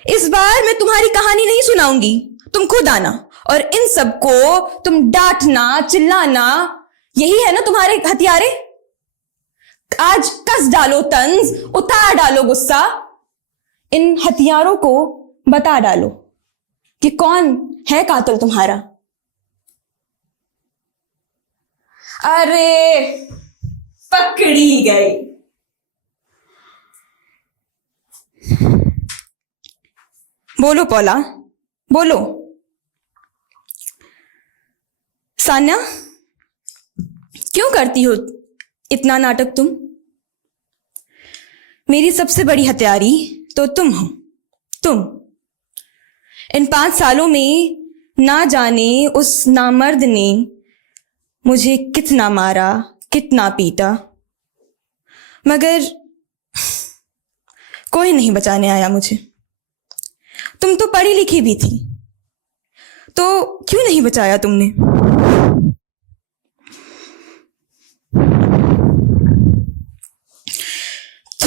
इस बार मैं तुम्हारी कहानी नहीं सुनाऊंगी, तुम खुद आना और इन सबको तुम डांटना, चिल्लाना, यही है ना तुम्हारे हथियारे? आज कस डालो तंज, उतार डालो गुस्सा, इन हथियारों को बता डालो कि कौन है कातिल तुम्हारा। अरे पकड़ी गई। बोलो पौला, बोलो। सान्या, क्यों करती हो इतना नाटक तुम? मेरी सबसे बड़ी हत्यारी तो तुम हो। तुम इन 5 सालों में ना जाने उस नामर्द ने मुझे कितना मारा, कितना पीटा, मगर कोई नहीं बचाने आया मुझे। तुम तो पढ़ी लिखी भी थी, तो क्यों नहीं बचाया तुमने?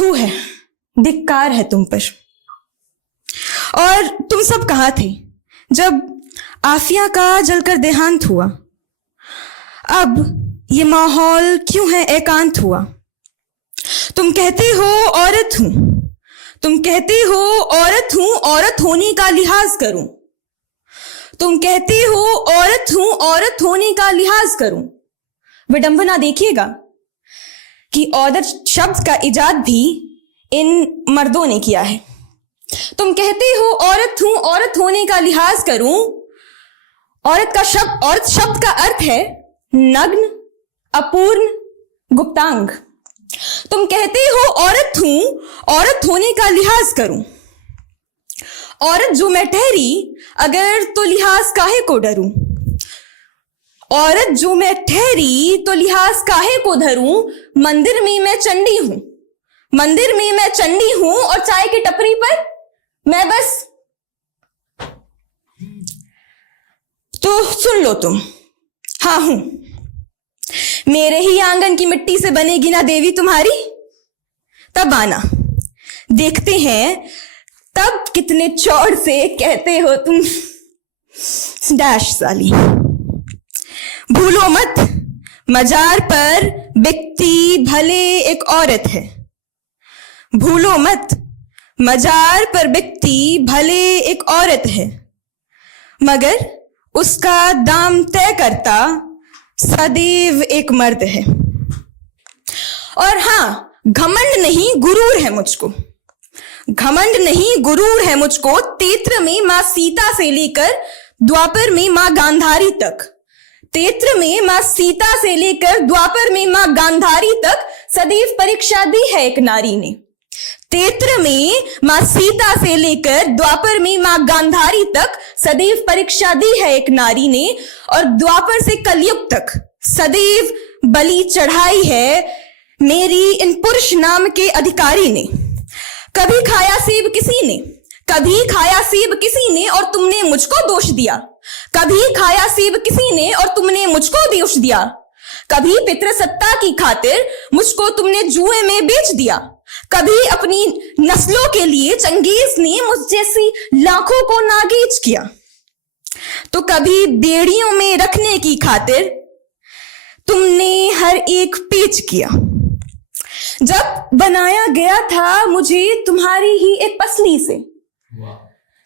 थू है, धिक्कार है तुम पर। और तुम सब कहाँ थे जब आफिया का जलकर देहांत हुआ? अब ये माहौल क्यों है एकांत हुआ? तुम कहते हो औरत हूं, तुम कहते हो औरत हूं, औरत होने का लिहाज करूं। तुम कहते हो औरत हूं, औरत होने का लिहाज करूं। विडंबना देखिएगा कि औरत शब्द का इजाद भी इन मर्दों ने किया है। तुम कहते हो औरत हूं, औरत होने का लिहाज करूं। औरत शब्द का अर्थ है नग्न, अपूर्ण, गुप्तांग। तुम कहते हो औरत हूं, औरत होने का लिहाज करूं। औरत जो मैं ठहरी अगर तो लिहाज काहे को डरूं। औरत जो मैं ठहरी तो लिहाज काहे को धरूं। मंदिर में मैं चंडी हूं, मंदिर में मैं चंडी हूं, और चाय की टपरी पर मैं बस। तो सुन लो तुम, हाँ हूं। मेरे ही आंगन की मिट्टी से बनेगी ना देवी तुम्हारी? तब आना, देखते हैं तब कितने चौड़ से कहते हो तुम डैश साली। भूलो मत, मजार पर बिकती भले एक औरत है। भूलो मत, मजार पर बिकती भले एक औरत है, मगर उसका दाम तय करता सदैव एक मर्द है। और हां, घमंड नहीं गुरूर है मुझको, घमंड नहीं गुरूर है मुझको। तेत्र में मां सीता से लेकर द्वापर में मां गांधारी तक, तेत्र में मां सीता से लेकर द्वापर में मां गांधारी तक सदैव परीक्षा दी है एक नारी ने। तेत्र में मां सीता से लेकर द्वापर में मां गांधारी तक सदैव परीक्षा दी है एक नारी ने, और द्वापर से कलयुग तक सदैव बलि चढ़ाई है मेरी इन पुरुष नाम के अधिकारी ने। कभी खाया सेब किसी ने, कभी खाया सेब किसी ने और तुमने मुझको दोष दिया। कभी खाया सेब किसी ने और तुमने मुझको दोष दिया। कभी पितृसत्ता की खातिर मुझको तुमने जुए में बेच दिया। कभी अपनी नस्लों के लिए चंगेज ने मुझ जैसी लाखों को नागेज किया। तो कभी बेड़ियों में रखने की खातिर तुमने हर एक पेच किया। जब बनाया गया था मुझे तुम्हारी ही एक पसली से,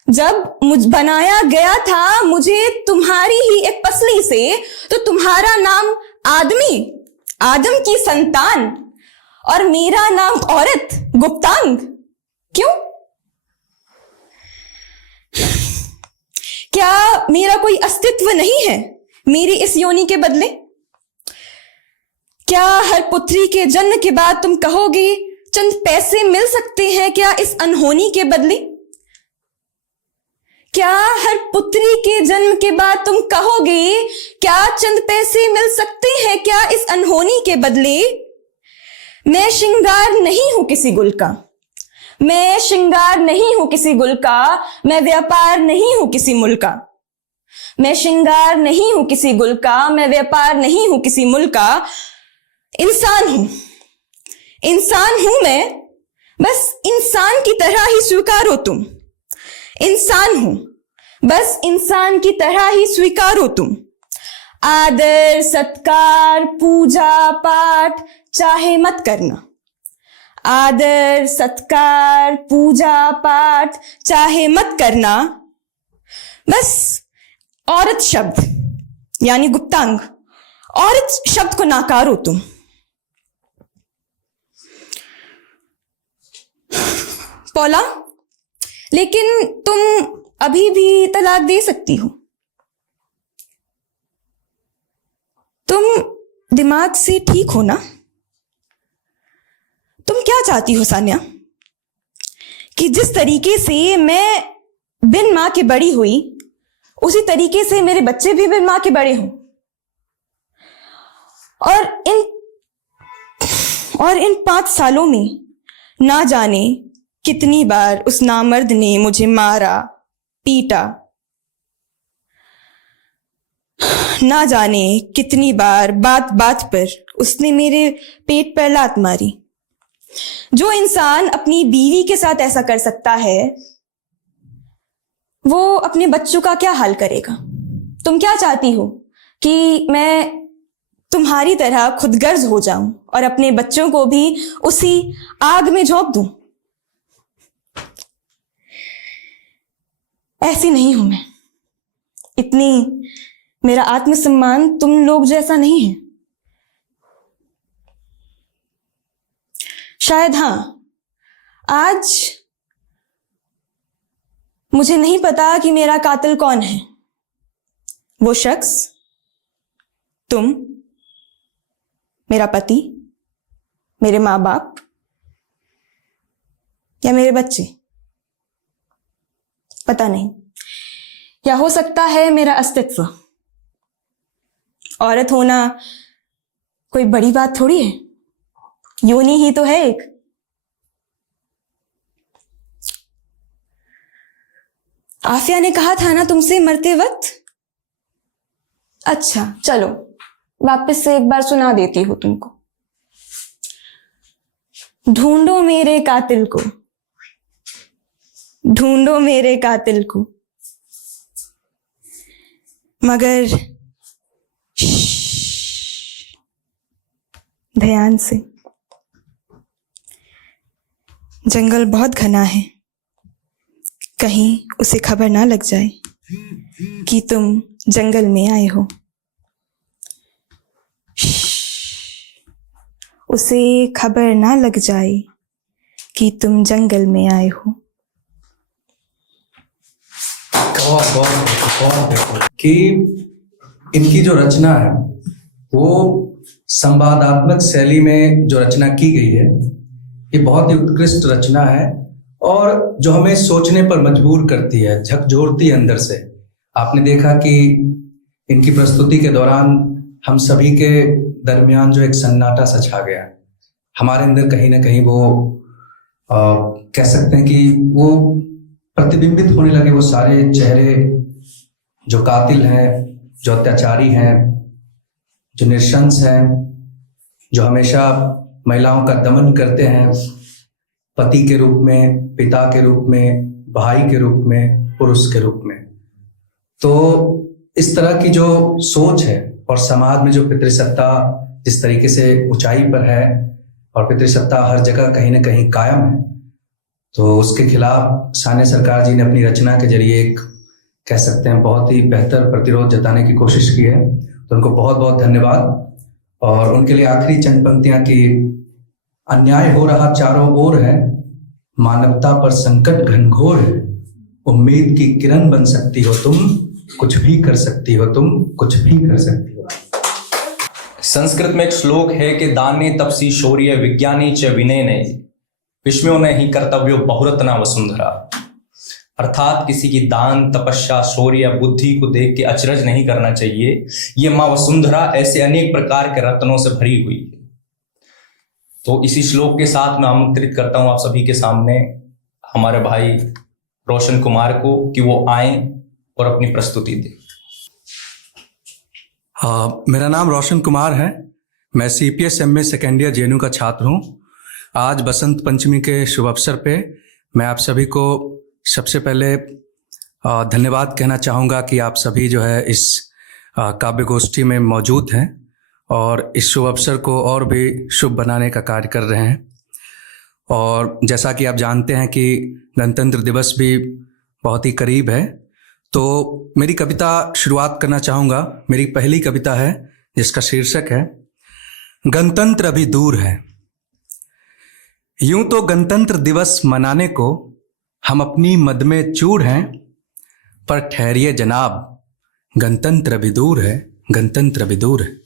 जब बनाया गया था मुझे तुम्हारी ही एक पसली से, तो तुम्हारा नाम आदमी, आदम की संतान, और मेरा नाम औरत, गुप्तांग। क्यों? क्या मेरा कोई अस्तित्व नहीं है मेरी इस योनि के बदले? क्या हर पुत्री के जन्म के बाद तुम कहोगे चंद पैसे मिल सकते हैं क्या इस अनहोनी के बदले? क्या हर पुत्री के जन्म के बाद तुम कहोगे क्या चंद पैसे मिल सकते हैं क्या इस अनहोनी के बदले? मैं श्रृंगार नहीं हूं किसी गुल का, मैं श्रृंगार नहीं हूं किसी गुल का, मैं व्यापार नहीं हूं किसी मूल का। मैं श्रृंगार नहीं हूं किसी गुल का, मैं व्यापार नहीं हूं किसी मूल का। इंसान हूं, इंसान हूं मैं, बस इंसान की तरह ही स्वीकारो तुम। इंसान हूं, बस इंसान की तरह ही स्वीकारो तुम। आदर सत्कार पूजा पाठ चाहे मत करना, आदर सत्कार पूजा पाठ चाहे मत करना। बस औरत शब्द यानी गुप्तांग, औरत शब्द को नाकारो तुम। पौला, लेकिन तुम अभी भी तलाक दे सकती हो। तुम दिमाग से ठीक हो ना? तुम क्या चाहती हो सान्या? कि जिस तरीके से मैं बिन मां के बड़ी हुई उसी तरीके से मेरे बच्चे भी बिन मां के बड़े हों। और इन 5 सालों में ना जाने कितनी बार उस नामर्द ने मुझे मारा पीटा, ना जाने कितनी बार बात बात पर उसने मेरे पेट पर लात मारी। जो इंसान अपनी बीवी के साथ ऐसा कर सकता है, वो अपने बच्चों का क्या हाल करेगा? तुम क्या चाहती हो कि मैं तुम्हारी तरह खुदगर्ज हो जाऊं और अपने बच्चों को भी उसी आग में झोंक दूं? ऐसी नहीं हूं मैं। इतनी मेरा आत्मसम्मान तुम लोग जैसा नहीं है। शायद हां, आज मुझे नहीं पता कि मेरा कातिल कौन है। वो शख्स, तुम, मेरा पति, मेरे माँ बाप या मेरे बच्चे, पता नहीं। या हो सकता है मेरा अस्तित्व। औरत होना कोई बड़ी बात थोड़ी है, योनि ही तो है एक। आफिया ने कहा था ना तुमसे मरते वक्त। अच्छा चलो, वापस से एक बार सुना देती हूं तुमको। ढूंढो मेरे कातिल को, ढूंढो मेरे कातिल को, मगर ध्यान से। जंगल बहुत घना है, कहीं उसे खबर ना लग जाए कि तुम जंगल में आए हो। उसे खबर ना लग जाए कि तुम जंगल में आए हो। कि इनकी जो रचना है वो संवादात्मक शैली में जो रचना की गई है, ये बहुत ही उत्कृष्ट रचना है और जो हमें सोचने पर मजबूर करती है, झकझोरती है अंदर से। आपने देखा कि इनकी प्रस्तुति के दौरान हम सभी के दरमियान जो एक सन्नाटा सा छा गया, हमारे अंदर कहीं ना कहीं वो कह सकते हैं कि वो प्रतिबिंबित होने लगे वो सारे चेहरे जो कातिल हैं, जो अत्याचारी हैं, जो नृशंस हैं, जो हमेशा महिलाओं का दमन करते हैं, पति के रूप में, पिता के रूप में, भाई के रूप में, पुरुष के रूप में। तो इस तरह की जो सोच है और समाज में जो पितृसत्ता जिस तरीके से ऊंचाई पर है और पितृसत्ता हर जगह कहीं ना कहीं कायम है, तो उसके खिलाफ सान्या सरकार जी ने अपनी रचना के जरिए एक कह सकते हैं बहुत ही बेहतर प्रतिरोध जताने की कोशिश की है। तो उनको बहुत बहुत धन्यवाद। और उनके लिए आखिरी चंद पंक्तियां कि अन्याय हो रहा चारों ओर है, मानवता पर संकट घनघोर है, उम्मीद की किरण बन सकती हो तुम, कुछ भी कर सकती हो तुम, कुछ भी कर सकती हो। संस्कृत में एक श्लोक है कि दाने तपसी शौर्य विज्ञानी च विनय विस्मयो ने ही कर्तव्यो बहुरत्ना वसुंधरा। अर्थात किसी की दान, तपस्या, शौर्य, बुद्धि को देख के अचरज नहीं करना चाहिए। ये माँ वसुंधरा ऐसे अनेक प्रकार के रत्नों से भरी हुई है। तो इसी श्लोक के साथ मैं आमंत्रित करता हूं आप सभी के सामने हमारे भाई रोशन कुमार को कि वो आए और अपनी प्रस्तुति दें। मेरा नाम रोशन कुमार है। मैं CPS MA second year JNU का छात्र हूँ। आज बसंत पंचमी के शुभ अवसर पे मैं आप सभी को सबसे पहले धन्यवाद कहना चाहूँगा कि आप सभी जो है इस काव्य गोष्ठी में मौजूद हैं और इस शुभ अवसर को और भी शुभ बनाने का कार्य कर रहे हैं। और जैसा कि आप जानते हैं कि गणतंत्र दिवस भी बहुत ही करीब है, तो मेरी कविता शुरुआत करना चाहूँगा। मेरी पहली कविता है जिसका शीर्षक है गणतंत्र अभी दूर है। यूं तो गणतंत्र दिवस मनाने को हम अपनी मद में चूर हैं, पर ठहरिए जनाब, गणतंत्र अभी दूर है, गणतंत्र अभी दूर है।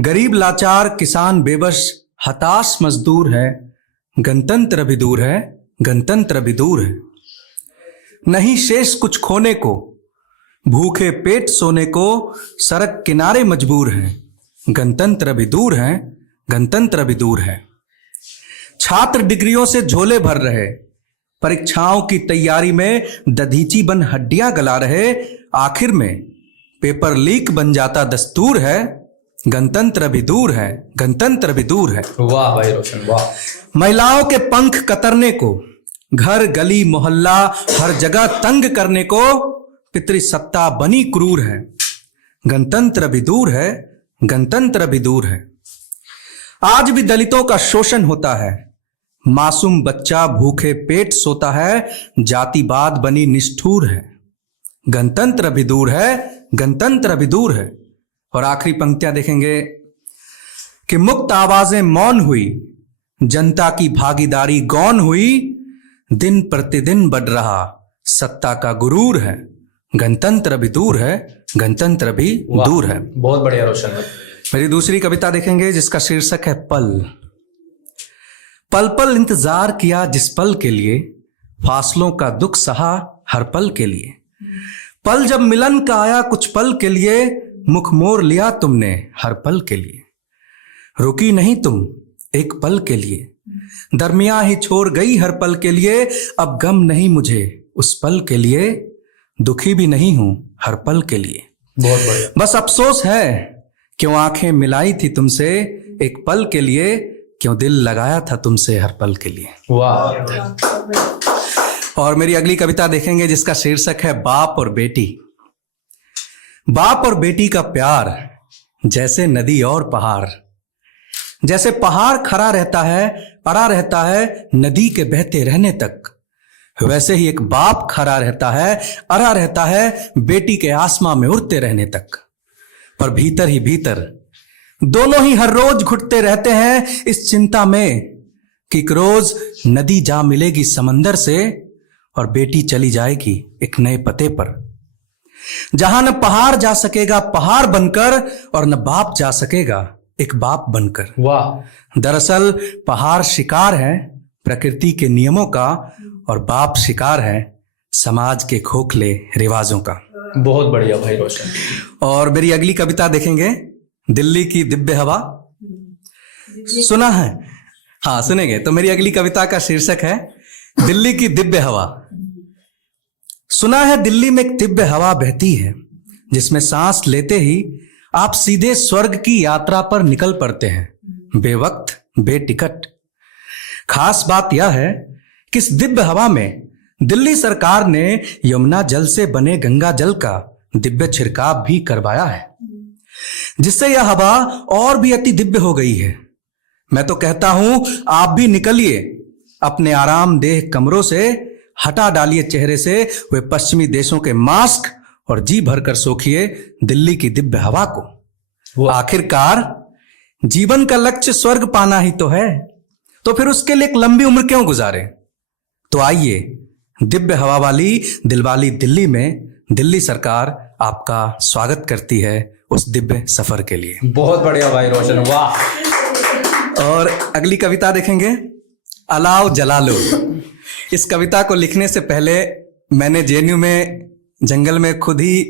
गरीब लाचार किसान बेबस हताश मजदूर है, गणतंत्र अभी दूर है, गणतंत्र अभी दूर है। नहीं शेष कुछ खोने को, भूखे पेट सोने को सड़क किनारे मजबूर हैं, गणतंत्र अभी दूर है, गणतंत्र अभी दूर है। छात्र डिग्रियों से झोले भर रहे, परीक्षाओं की तैयारी में दधीची बन हड्डियां गला रहे, आखिर में पेपर लीक बन जाता दस्तूर है, गणतंत्र अभी दूर है, गणतंत्र अभी दूर है। वाह भाई रोशन वाह। महिलाओं के पंख कतरने को, घर गली मोहल्ला हर जगह तंग करने को पितृसत्ता बनी क्रूर है। गणतंत्र अभी दूर है, गणतंत्र अभी दूर है। आज भी दलितों का शोषण होता है, मासूम बच्चा भूखे पेट सोता है, जातिवाद बनी निष्ठुर है। गणतंत्र अभी दूर है, गणतंत्र अभी दूर है। और आखिरी पंक्तियां देखेंगे कि मुक्त आवाजें मौन हुई, जनता की भागीदारी गौन हुई, दिन प्रतिदिन बढ़ रहा सत्ता का गुरूर है। गणतंत्र अभी दूर है, गणतंत्र अभी दूर है। बहुत बढ़िया रोशन भाई। मेरी दूसरी कविता देखेंगे जिसका शीर्षक है पल। पल पल इंतजार किया जिस पल के लिए, फासलों का दुख सहा हर पल के लिए। पल जब मिलन का आया कुछ पल के लिए, मुख मोड़ लिया तुमने हर पल के लिए। रुकी नहीं तुम एक पल के लिए, दरमियां ही छोड़ गई हर पल के लिए। अब गम नहीं मुझे उस पल के लिए, दुखी भी नहीं हूं हर पल के लिए। बहुत बढ़िया। बस अफसोस है क्यों आंखें मिलाई थी तुमसे एक पल के लिए, क्यों दिल लगाया था तुमसे हर पल के लिए। वाह। और मेरी अगली कविता देखेंगे जिसका शीर्षक है बाप और बेटी। बाप और बेटी का प्यार जैसे नदी और पहाड़, जैसे पहाड़ खड़ा रहता है अड़ा रहता है नदी के बहते रहने तक, वैसे ही एक बाप खड़ा रहता है अड़ा रहता है बेटी के आसमां में उड़ते रहने तक। पर भीतर ही भीतर दोनों ही हर रोज घुटते रहते हैं इस चिंता में कि एक रोज नदी जा मिलेगी समंदर से और बेटी चली जाएगी एक नए पते पर, जहां न पहाड़ जा सकेगा पहाड़ बनकर और न बाप जा सकेगा एक बाप बनकर। वाह। दरअसल पहाड़ शिकार है प्रकृति के नियमों का और बाप शिकार है समाज के खोखले रिवाजों का। बहुत बढ़िया भाई रोशन। और मेरी अगली कविता देखेंगे दिल्ली की दिव्य हवा। सुना है? हाँ सुनेंगे। तो मेरी अगली कविता का शीर्षक है दिल्ली की दिव्य हवा। सुना है दिल्ली में एक दिव्य हवा बहती है जिसमें सांस लेते ही आप सीधे स्वर्ग की यात्रा पर निकल पड़ते हैं, बेवक्त बेटिकट। खास बात यह है कि इस दिव्य हवा में दिल्ली सरकार ने यमुना जल से बने गंगा जल का दिव्य छिड़काव भी करवाया है, जिससे यह हवा और भी अति दिव्य हो गई है। मैं तो कहता हूं आप भी निकलिए अपने आरामदेह कमरों से, हटा डालिए चेहरे से वे पश्चिमी देशों के मास्क और जी भरकर सोखिए दिल्ली की दिव्य हवा को। आखिरकार जीवन का लक्ष्य स्वर्ग पाना ही तो है, तो फिर उसके लिए एक लंबी उम्र क्यों गुजारे। तो आइए दिव्य हवा वाली दिलवाली दिल्ली में दिल्ली सरकार आपका स्वागत करती है उस दिव्य सफर के लिए। बहुत बढ़िया भाई रोशन वाह। और अगली कविता देखेंगे अलाव जला लो। इस कविता को लिखने से पहले मैंने जेएनयू में जंगल में खुद ही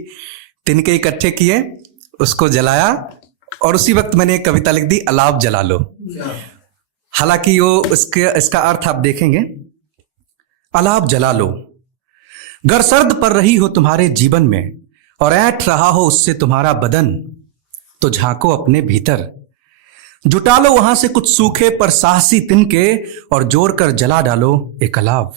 तिनके इकट्ठे किए, उसको जलाया और उसी वक्त मैंने एक कविता लिख दी अलाव जला लो। हालांकि वो इसका अर्थ आप देखेंगे। अलाव जला लो, गर सर्द पड़ रही हो तुम्हारे जीवन में और ऐंठ रहा हो उससे तुम्हारा बदन, तो झांको अपने भीतर, जुटा लो वहां से कुछ सूखे पर साहसी तिनके और जोड़कर जला डालो एक अलाव।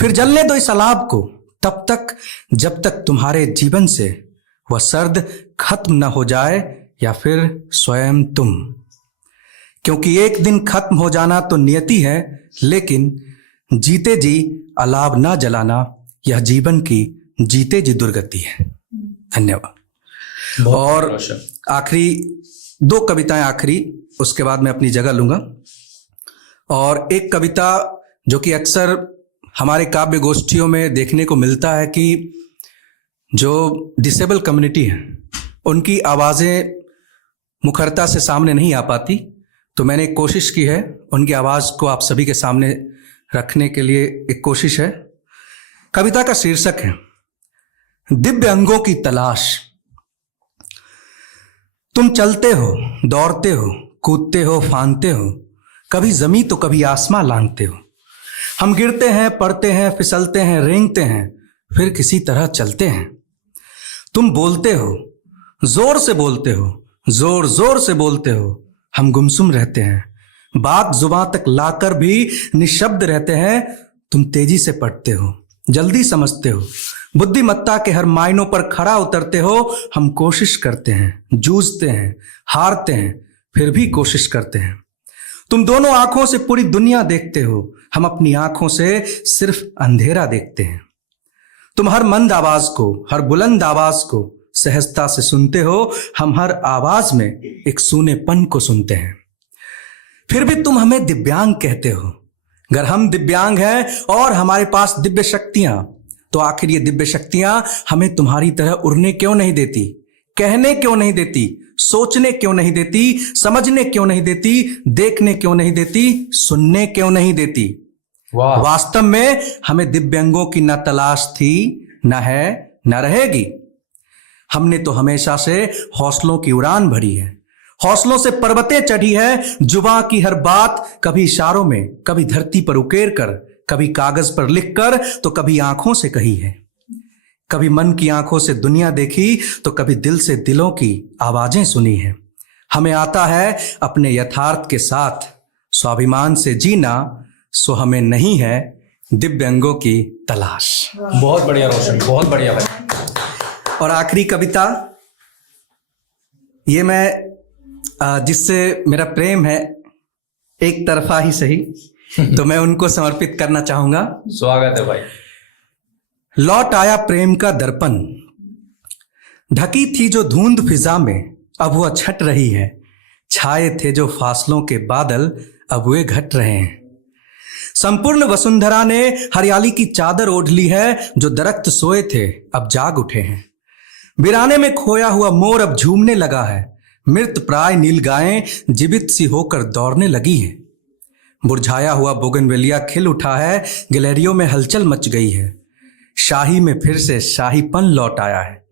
फिर जलने दो इस अलाव को तब तक जब तक तुम्हारे जीवन से वह सर्द खत्म न हो जाए या फिर स्वयं तुम, क्योंकि एक दिन खत्म हो जाना तो नियति है, लेकिन जीते जी अलाव ना जलाना यह जीवन की जीते जी दुर्गति है। धन्यवाद। और आखिरी दो कविताएं आखिरी, उसके बाद मैं अपनी जगह लूंगा। और एक कविता जो कि अक्सर हमारे काव्य गोष्ठियों में देखने को मिलता है कि जो डिसेबल कम्युनिटी है उनकी आवाज़ें मुखरता से सामने नहीं आ पाती, तो मैंने एक कोशिश की है उनकी आवाज़ को आप सभी के सामने रखने के लिए। एक कोशिश है। कविता का शीर्षक है दिव्य अंगों की तलाश। तुम चलते हो, दौड़ते हो, कूदते हो, फांदते हो, कभी जमी तो कभी आसमां लांघते हो। हम गिरते हैं, पड़ते हैं, फिसलते हैं, रेंगते हैं, फिर किसी तरह चलते हैं। तुम बोलते हो, जोर से बोलते हो, जोर जोर से बोलते हो, हम गुमसुम रहते हैं, बात जुबान तक लाकर भी निशब्द रहते हैं। तुम तेजी से पढ़ते हो, जल्दी समझते हो, बुद्धिमत्ता के हर मायनों पर खरा उतरते हो। हम कोशिश करते हैं, जूझते हैं, हारते हैं, फिर भी कोशिश करते हैं। तुम दोनों आंखों से पूरी दुनिया देखते हो, हम अपनी आंखों से सिर्फ अंधेरा देखते हैं। तुम हर मंद आवाज को, हर बुलंद आवाज को सहजता से सुनते हो, हम हर आवाज में एक सूनेपन को सुनते हैं। फिर भी तुम हमें दिव्यांग कहते हो। अगर हम दिव्यांग हैं और हमारे पास दिव्य शक्तियां, तो आखिर ये दिव्य शक्तियां हमें तुम्हारी तरह उड़ने क्यों नहीं देती, कहने क्यों नहीं देती, सोचने क्यों नहीं देती, समझने क्यों नहीं देती, देखने क्यों नहीं देती, सुनने क्यों नहीं देती? वाह। वास्तव में हमें दिव्यांगों की न तलाश थी, न है, न रहेगी। हमने तो हमेशा से हौसलों की उड़ान भरी है, हौसलों से पर्वतें चढ़ी है। जुबां की हर बात कभी इशारों में, कभी धरती पर उकेर कर, कभी कागज पर लिखकर, तो कभी आंखों से कही है। कभी मन की आंखों से दुनिया देखी, तो कभी दिल से दिलों की आवाजें सुनी है। हमें आता है अपने यथार्थ के साथ स्वाभिमान से जीना, सो हमें नहीं है दिव्यांगों की तलाश। बहुत बढ़िया रोशन, बहुत बढ़िया भाई। और आखिरी कविता, ये मैं जिससे मेरा प्रेम है, एक तरफा ही सही, तो मैं उनको समर्पित करना चाहूंगा। स्वागत है भाई। लौट आया प्रेम का दर्पण, ढकी थी जो धुंध फिजा में, अब वह छट रही है। छाए थे जो फासलों के बादल, अब वे घट रहे हैं। संपूर्ण वसुंधरा ने हरियाली की चादर ओढ़ ली है, जो दरख्त सोए थे अब जाग उठे हैं। वीराने में खोया हुआ मोर अब झूमने लगा है, मृत प्राय नील गायें जीवित सी होकर दौड़ने लगी हैं। मुरझाया हुआ बोगनवेलिया खिल उठा है, गैलरियों में हलचल मच गई है। शाही में फिर से शाहीपन लौट आया है।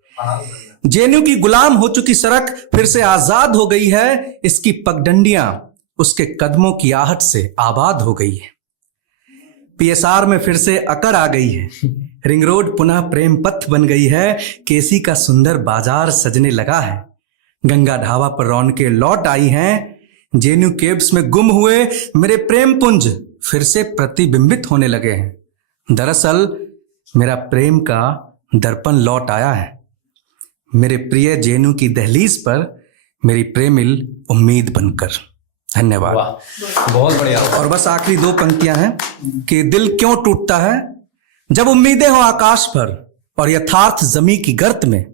जेएनयू की गुलाम हो चुकी सड़क फिर से आजाद हो गई है, इसकी पगडंडियां उसके कदमों की आहट से आबाद हो गई है। पीएसआर में फिर से अकड़ आ गई है, रिंग रोड पुनः प्रेम पथ बन गई है। केसी का सुंदर बाजार सजने लगा है, गंगा ढाबा पर रौनकें लौट आई हैं। जेएनयू केव्स में गुम हुए मेरे प्रेम पुंज फिर से प्रतिबिंबित होने लगे हैं। दरअसल मेरा प्रेम का दर्पण लौट आया है। मेरे प्रिय जेएनयू की दहलीज पर मेरी प्रेमिल उम्मीद बनकर। धन्यवाद। बहुत बढ़िया। और बस आखिरी दो पंक्तियां हैं कि दिल क्यों टूटता है जब उम्मीदें हो आकाश पर और यथार्थ जमी की गर्त में,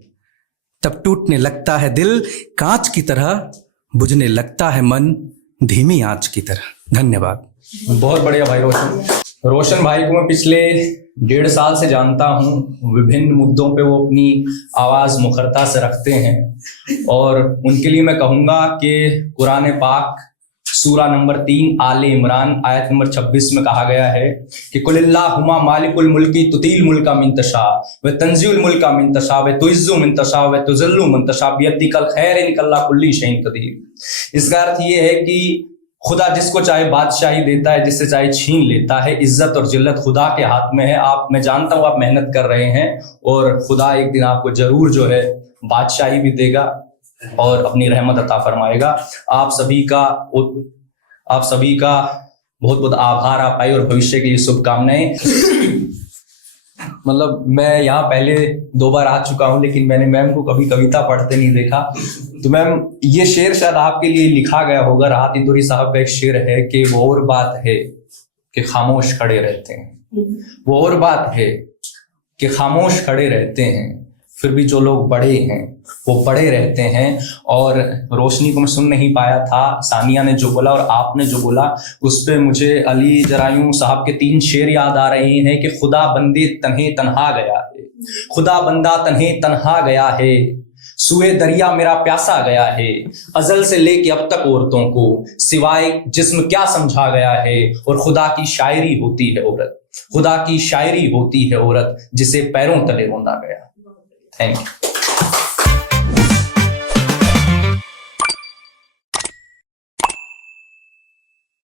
तब टूटने लगता है दिल कांच की तरह, बुझने लगता है मन धीमी आंच की तरह। धन्यवाद। बहुत बढ़िया भाई रोशन। रोशन भाई को मैं पिछले 1.5 साल से जानता हूँ। विभिन्न मुद्दों पे वो अपनी आवाज मुखरता से रखते हैं और उनके लिए मैं कहूंगा कि कुरान पाक सूरा नंबर 3 आले इमरान आयत नंबर 26 में कहा गया है कि कुलिल्लाहुम्मा मालिकुल मुल्की तुतील मुल्का मिन तशा व तंजीउल मुल्का मिन तशा व तुइज्जु मिन तशा व तुज़िल्लु मिन तशा बियदिकल खैर इन्नका कुल्ली शैइन कदीर। इसका अर्थ ये है कि खुदा जिसको चाहे बादशाही देता है, जिससे चाहे छीन लेता है। इज्जत और जिल्लत खुदा के हाथ में है। मैं जानता हूँ आप मेहनत कर रहे हैं और खुदा एक दिन आपको जरूर जो है बादशाही भी देगा और अपनी रहमत अता फरमाएगा। आप सभी का बहुत बहुत आभार आप आई और भविष्य की शुभकामनाएं। मतलब मैं यहाँ पहले 2 बार आ चुका हूँ, लेकिन मैंने मैम को कभी कविता पढ़ते नहीं देखा। तो मैम ये शेर शायद आपके लिए लिखा गया होगा। राहत इंदौरी साहब का एक शेर है कि वो और बात है कि खामोश खड़े रहते हैं, वो और बात है कि खामोश खड़े रहते हैं, फिर भी जो लोग बड़े हैं वो बड़े रहते हैं। और रोशनी को मैं सुन नहीं पाया था, सानिया ने जो बोला और आपने जो बोला उस पे मुझे अली जरायूं साहब के 3 शेर याद आ रहे हैं कि खुदा बंदे तन्हे तन्हा गया है, खुदा बंदा तन्हे तन्हा गया है, सुए दरिया मेरा प्यासा गया है, अजल से लेके अब तक औरतों को सिवाय जिस्म क्या समझा गया है। और खुदा की शायरी होती है औरत, खुदा की शायरी होती है औरत, जिसे पैरों तले रौंदा गया। Thank you.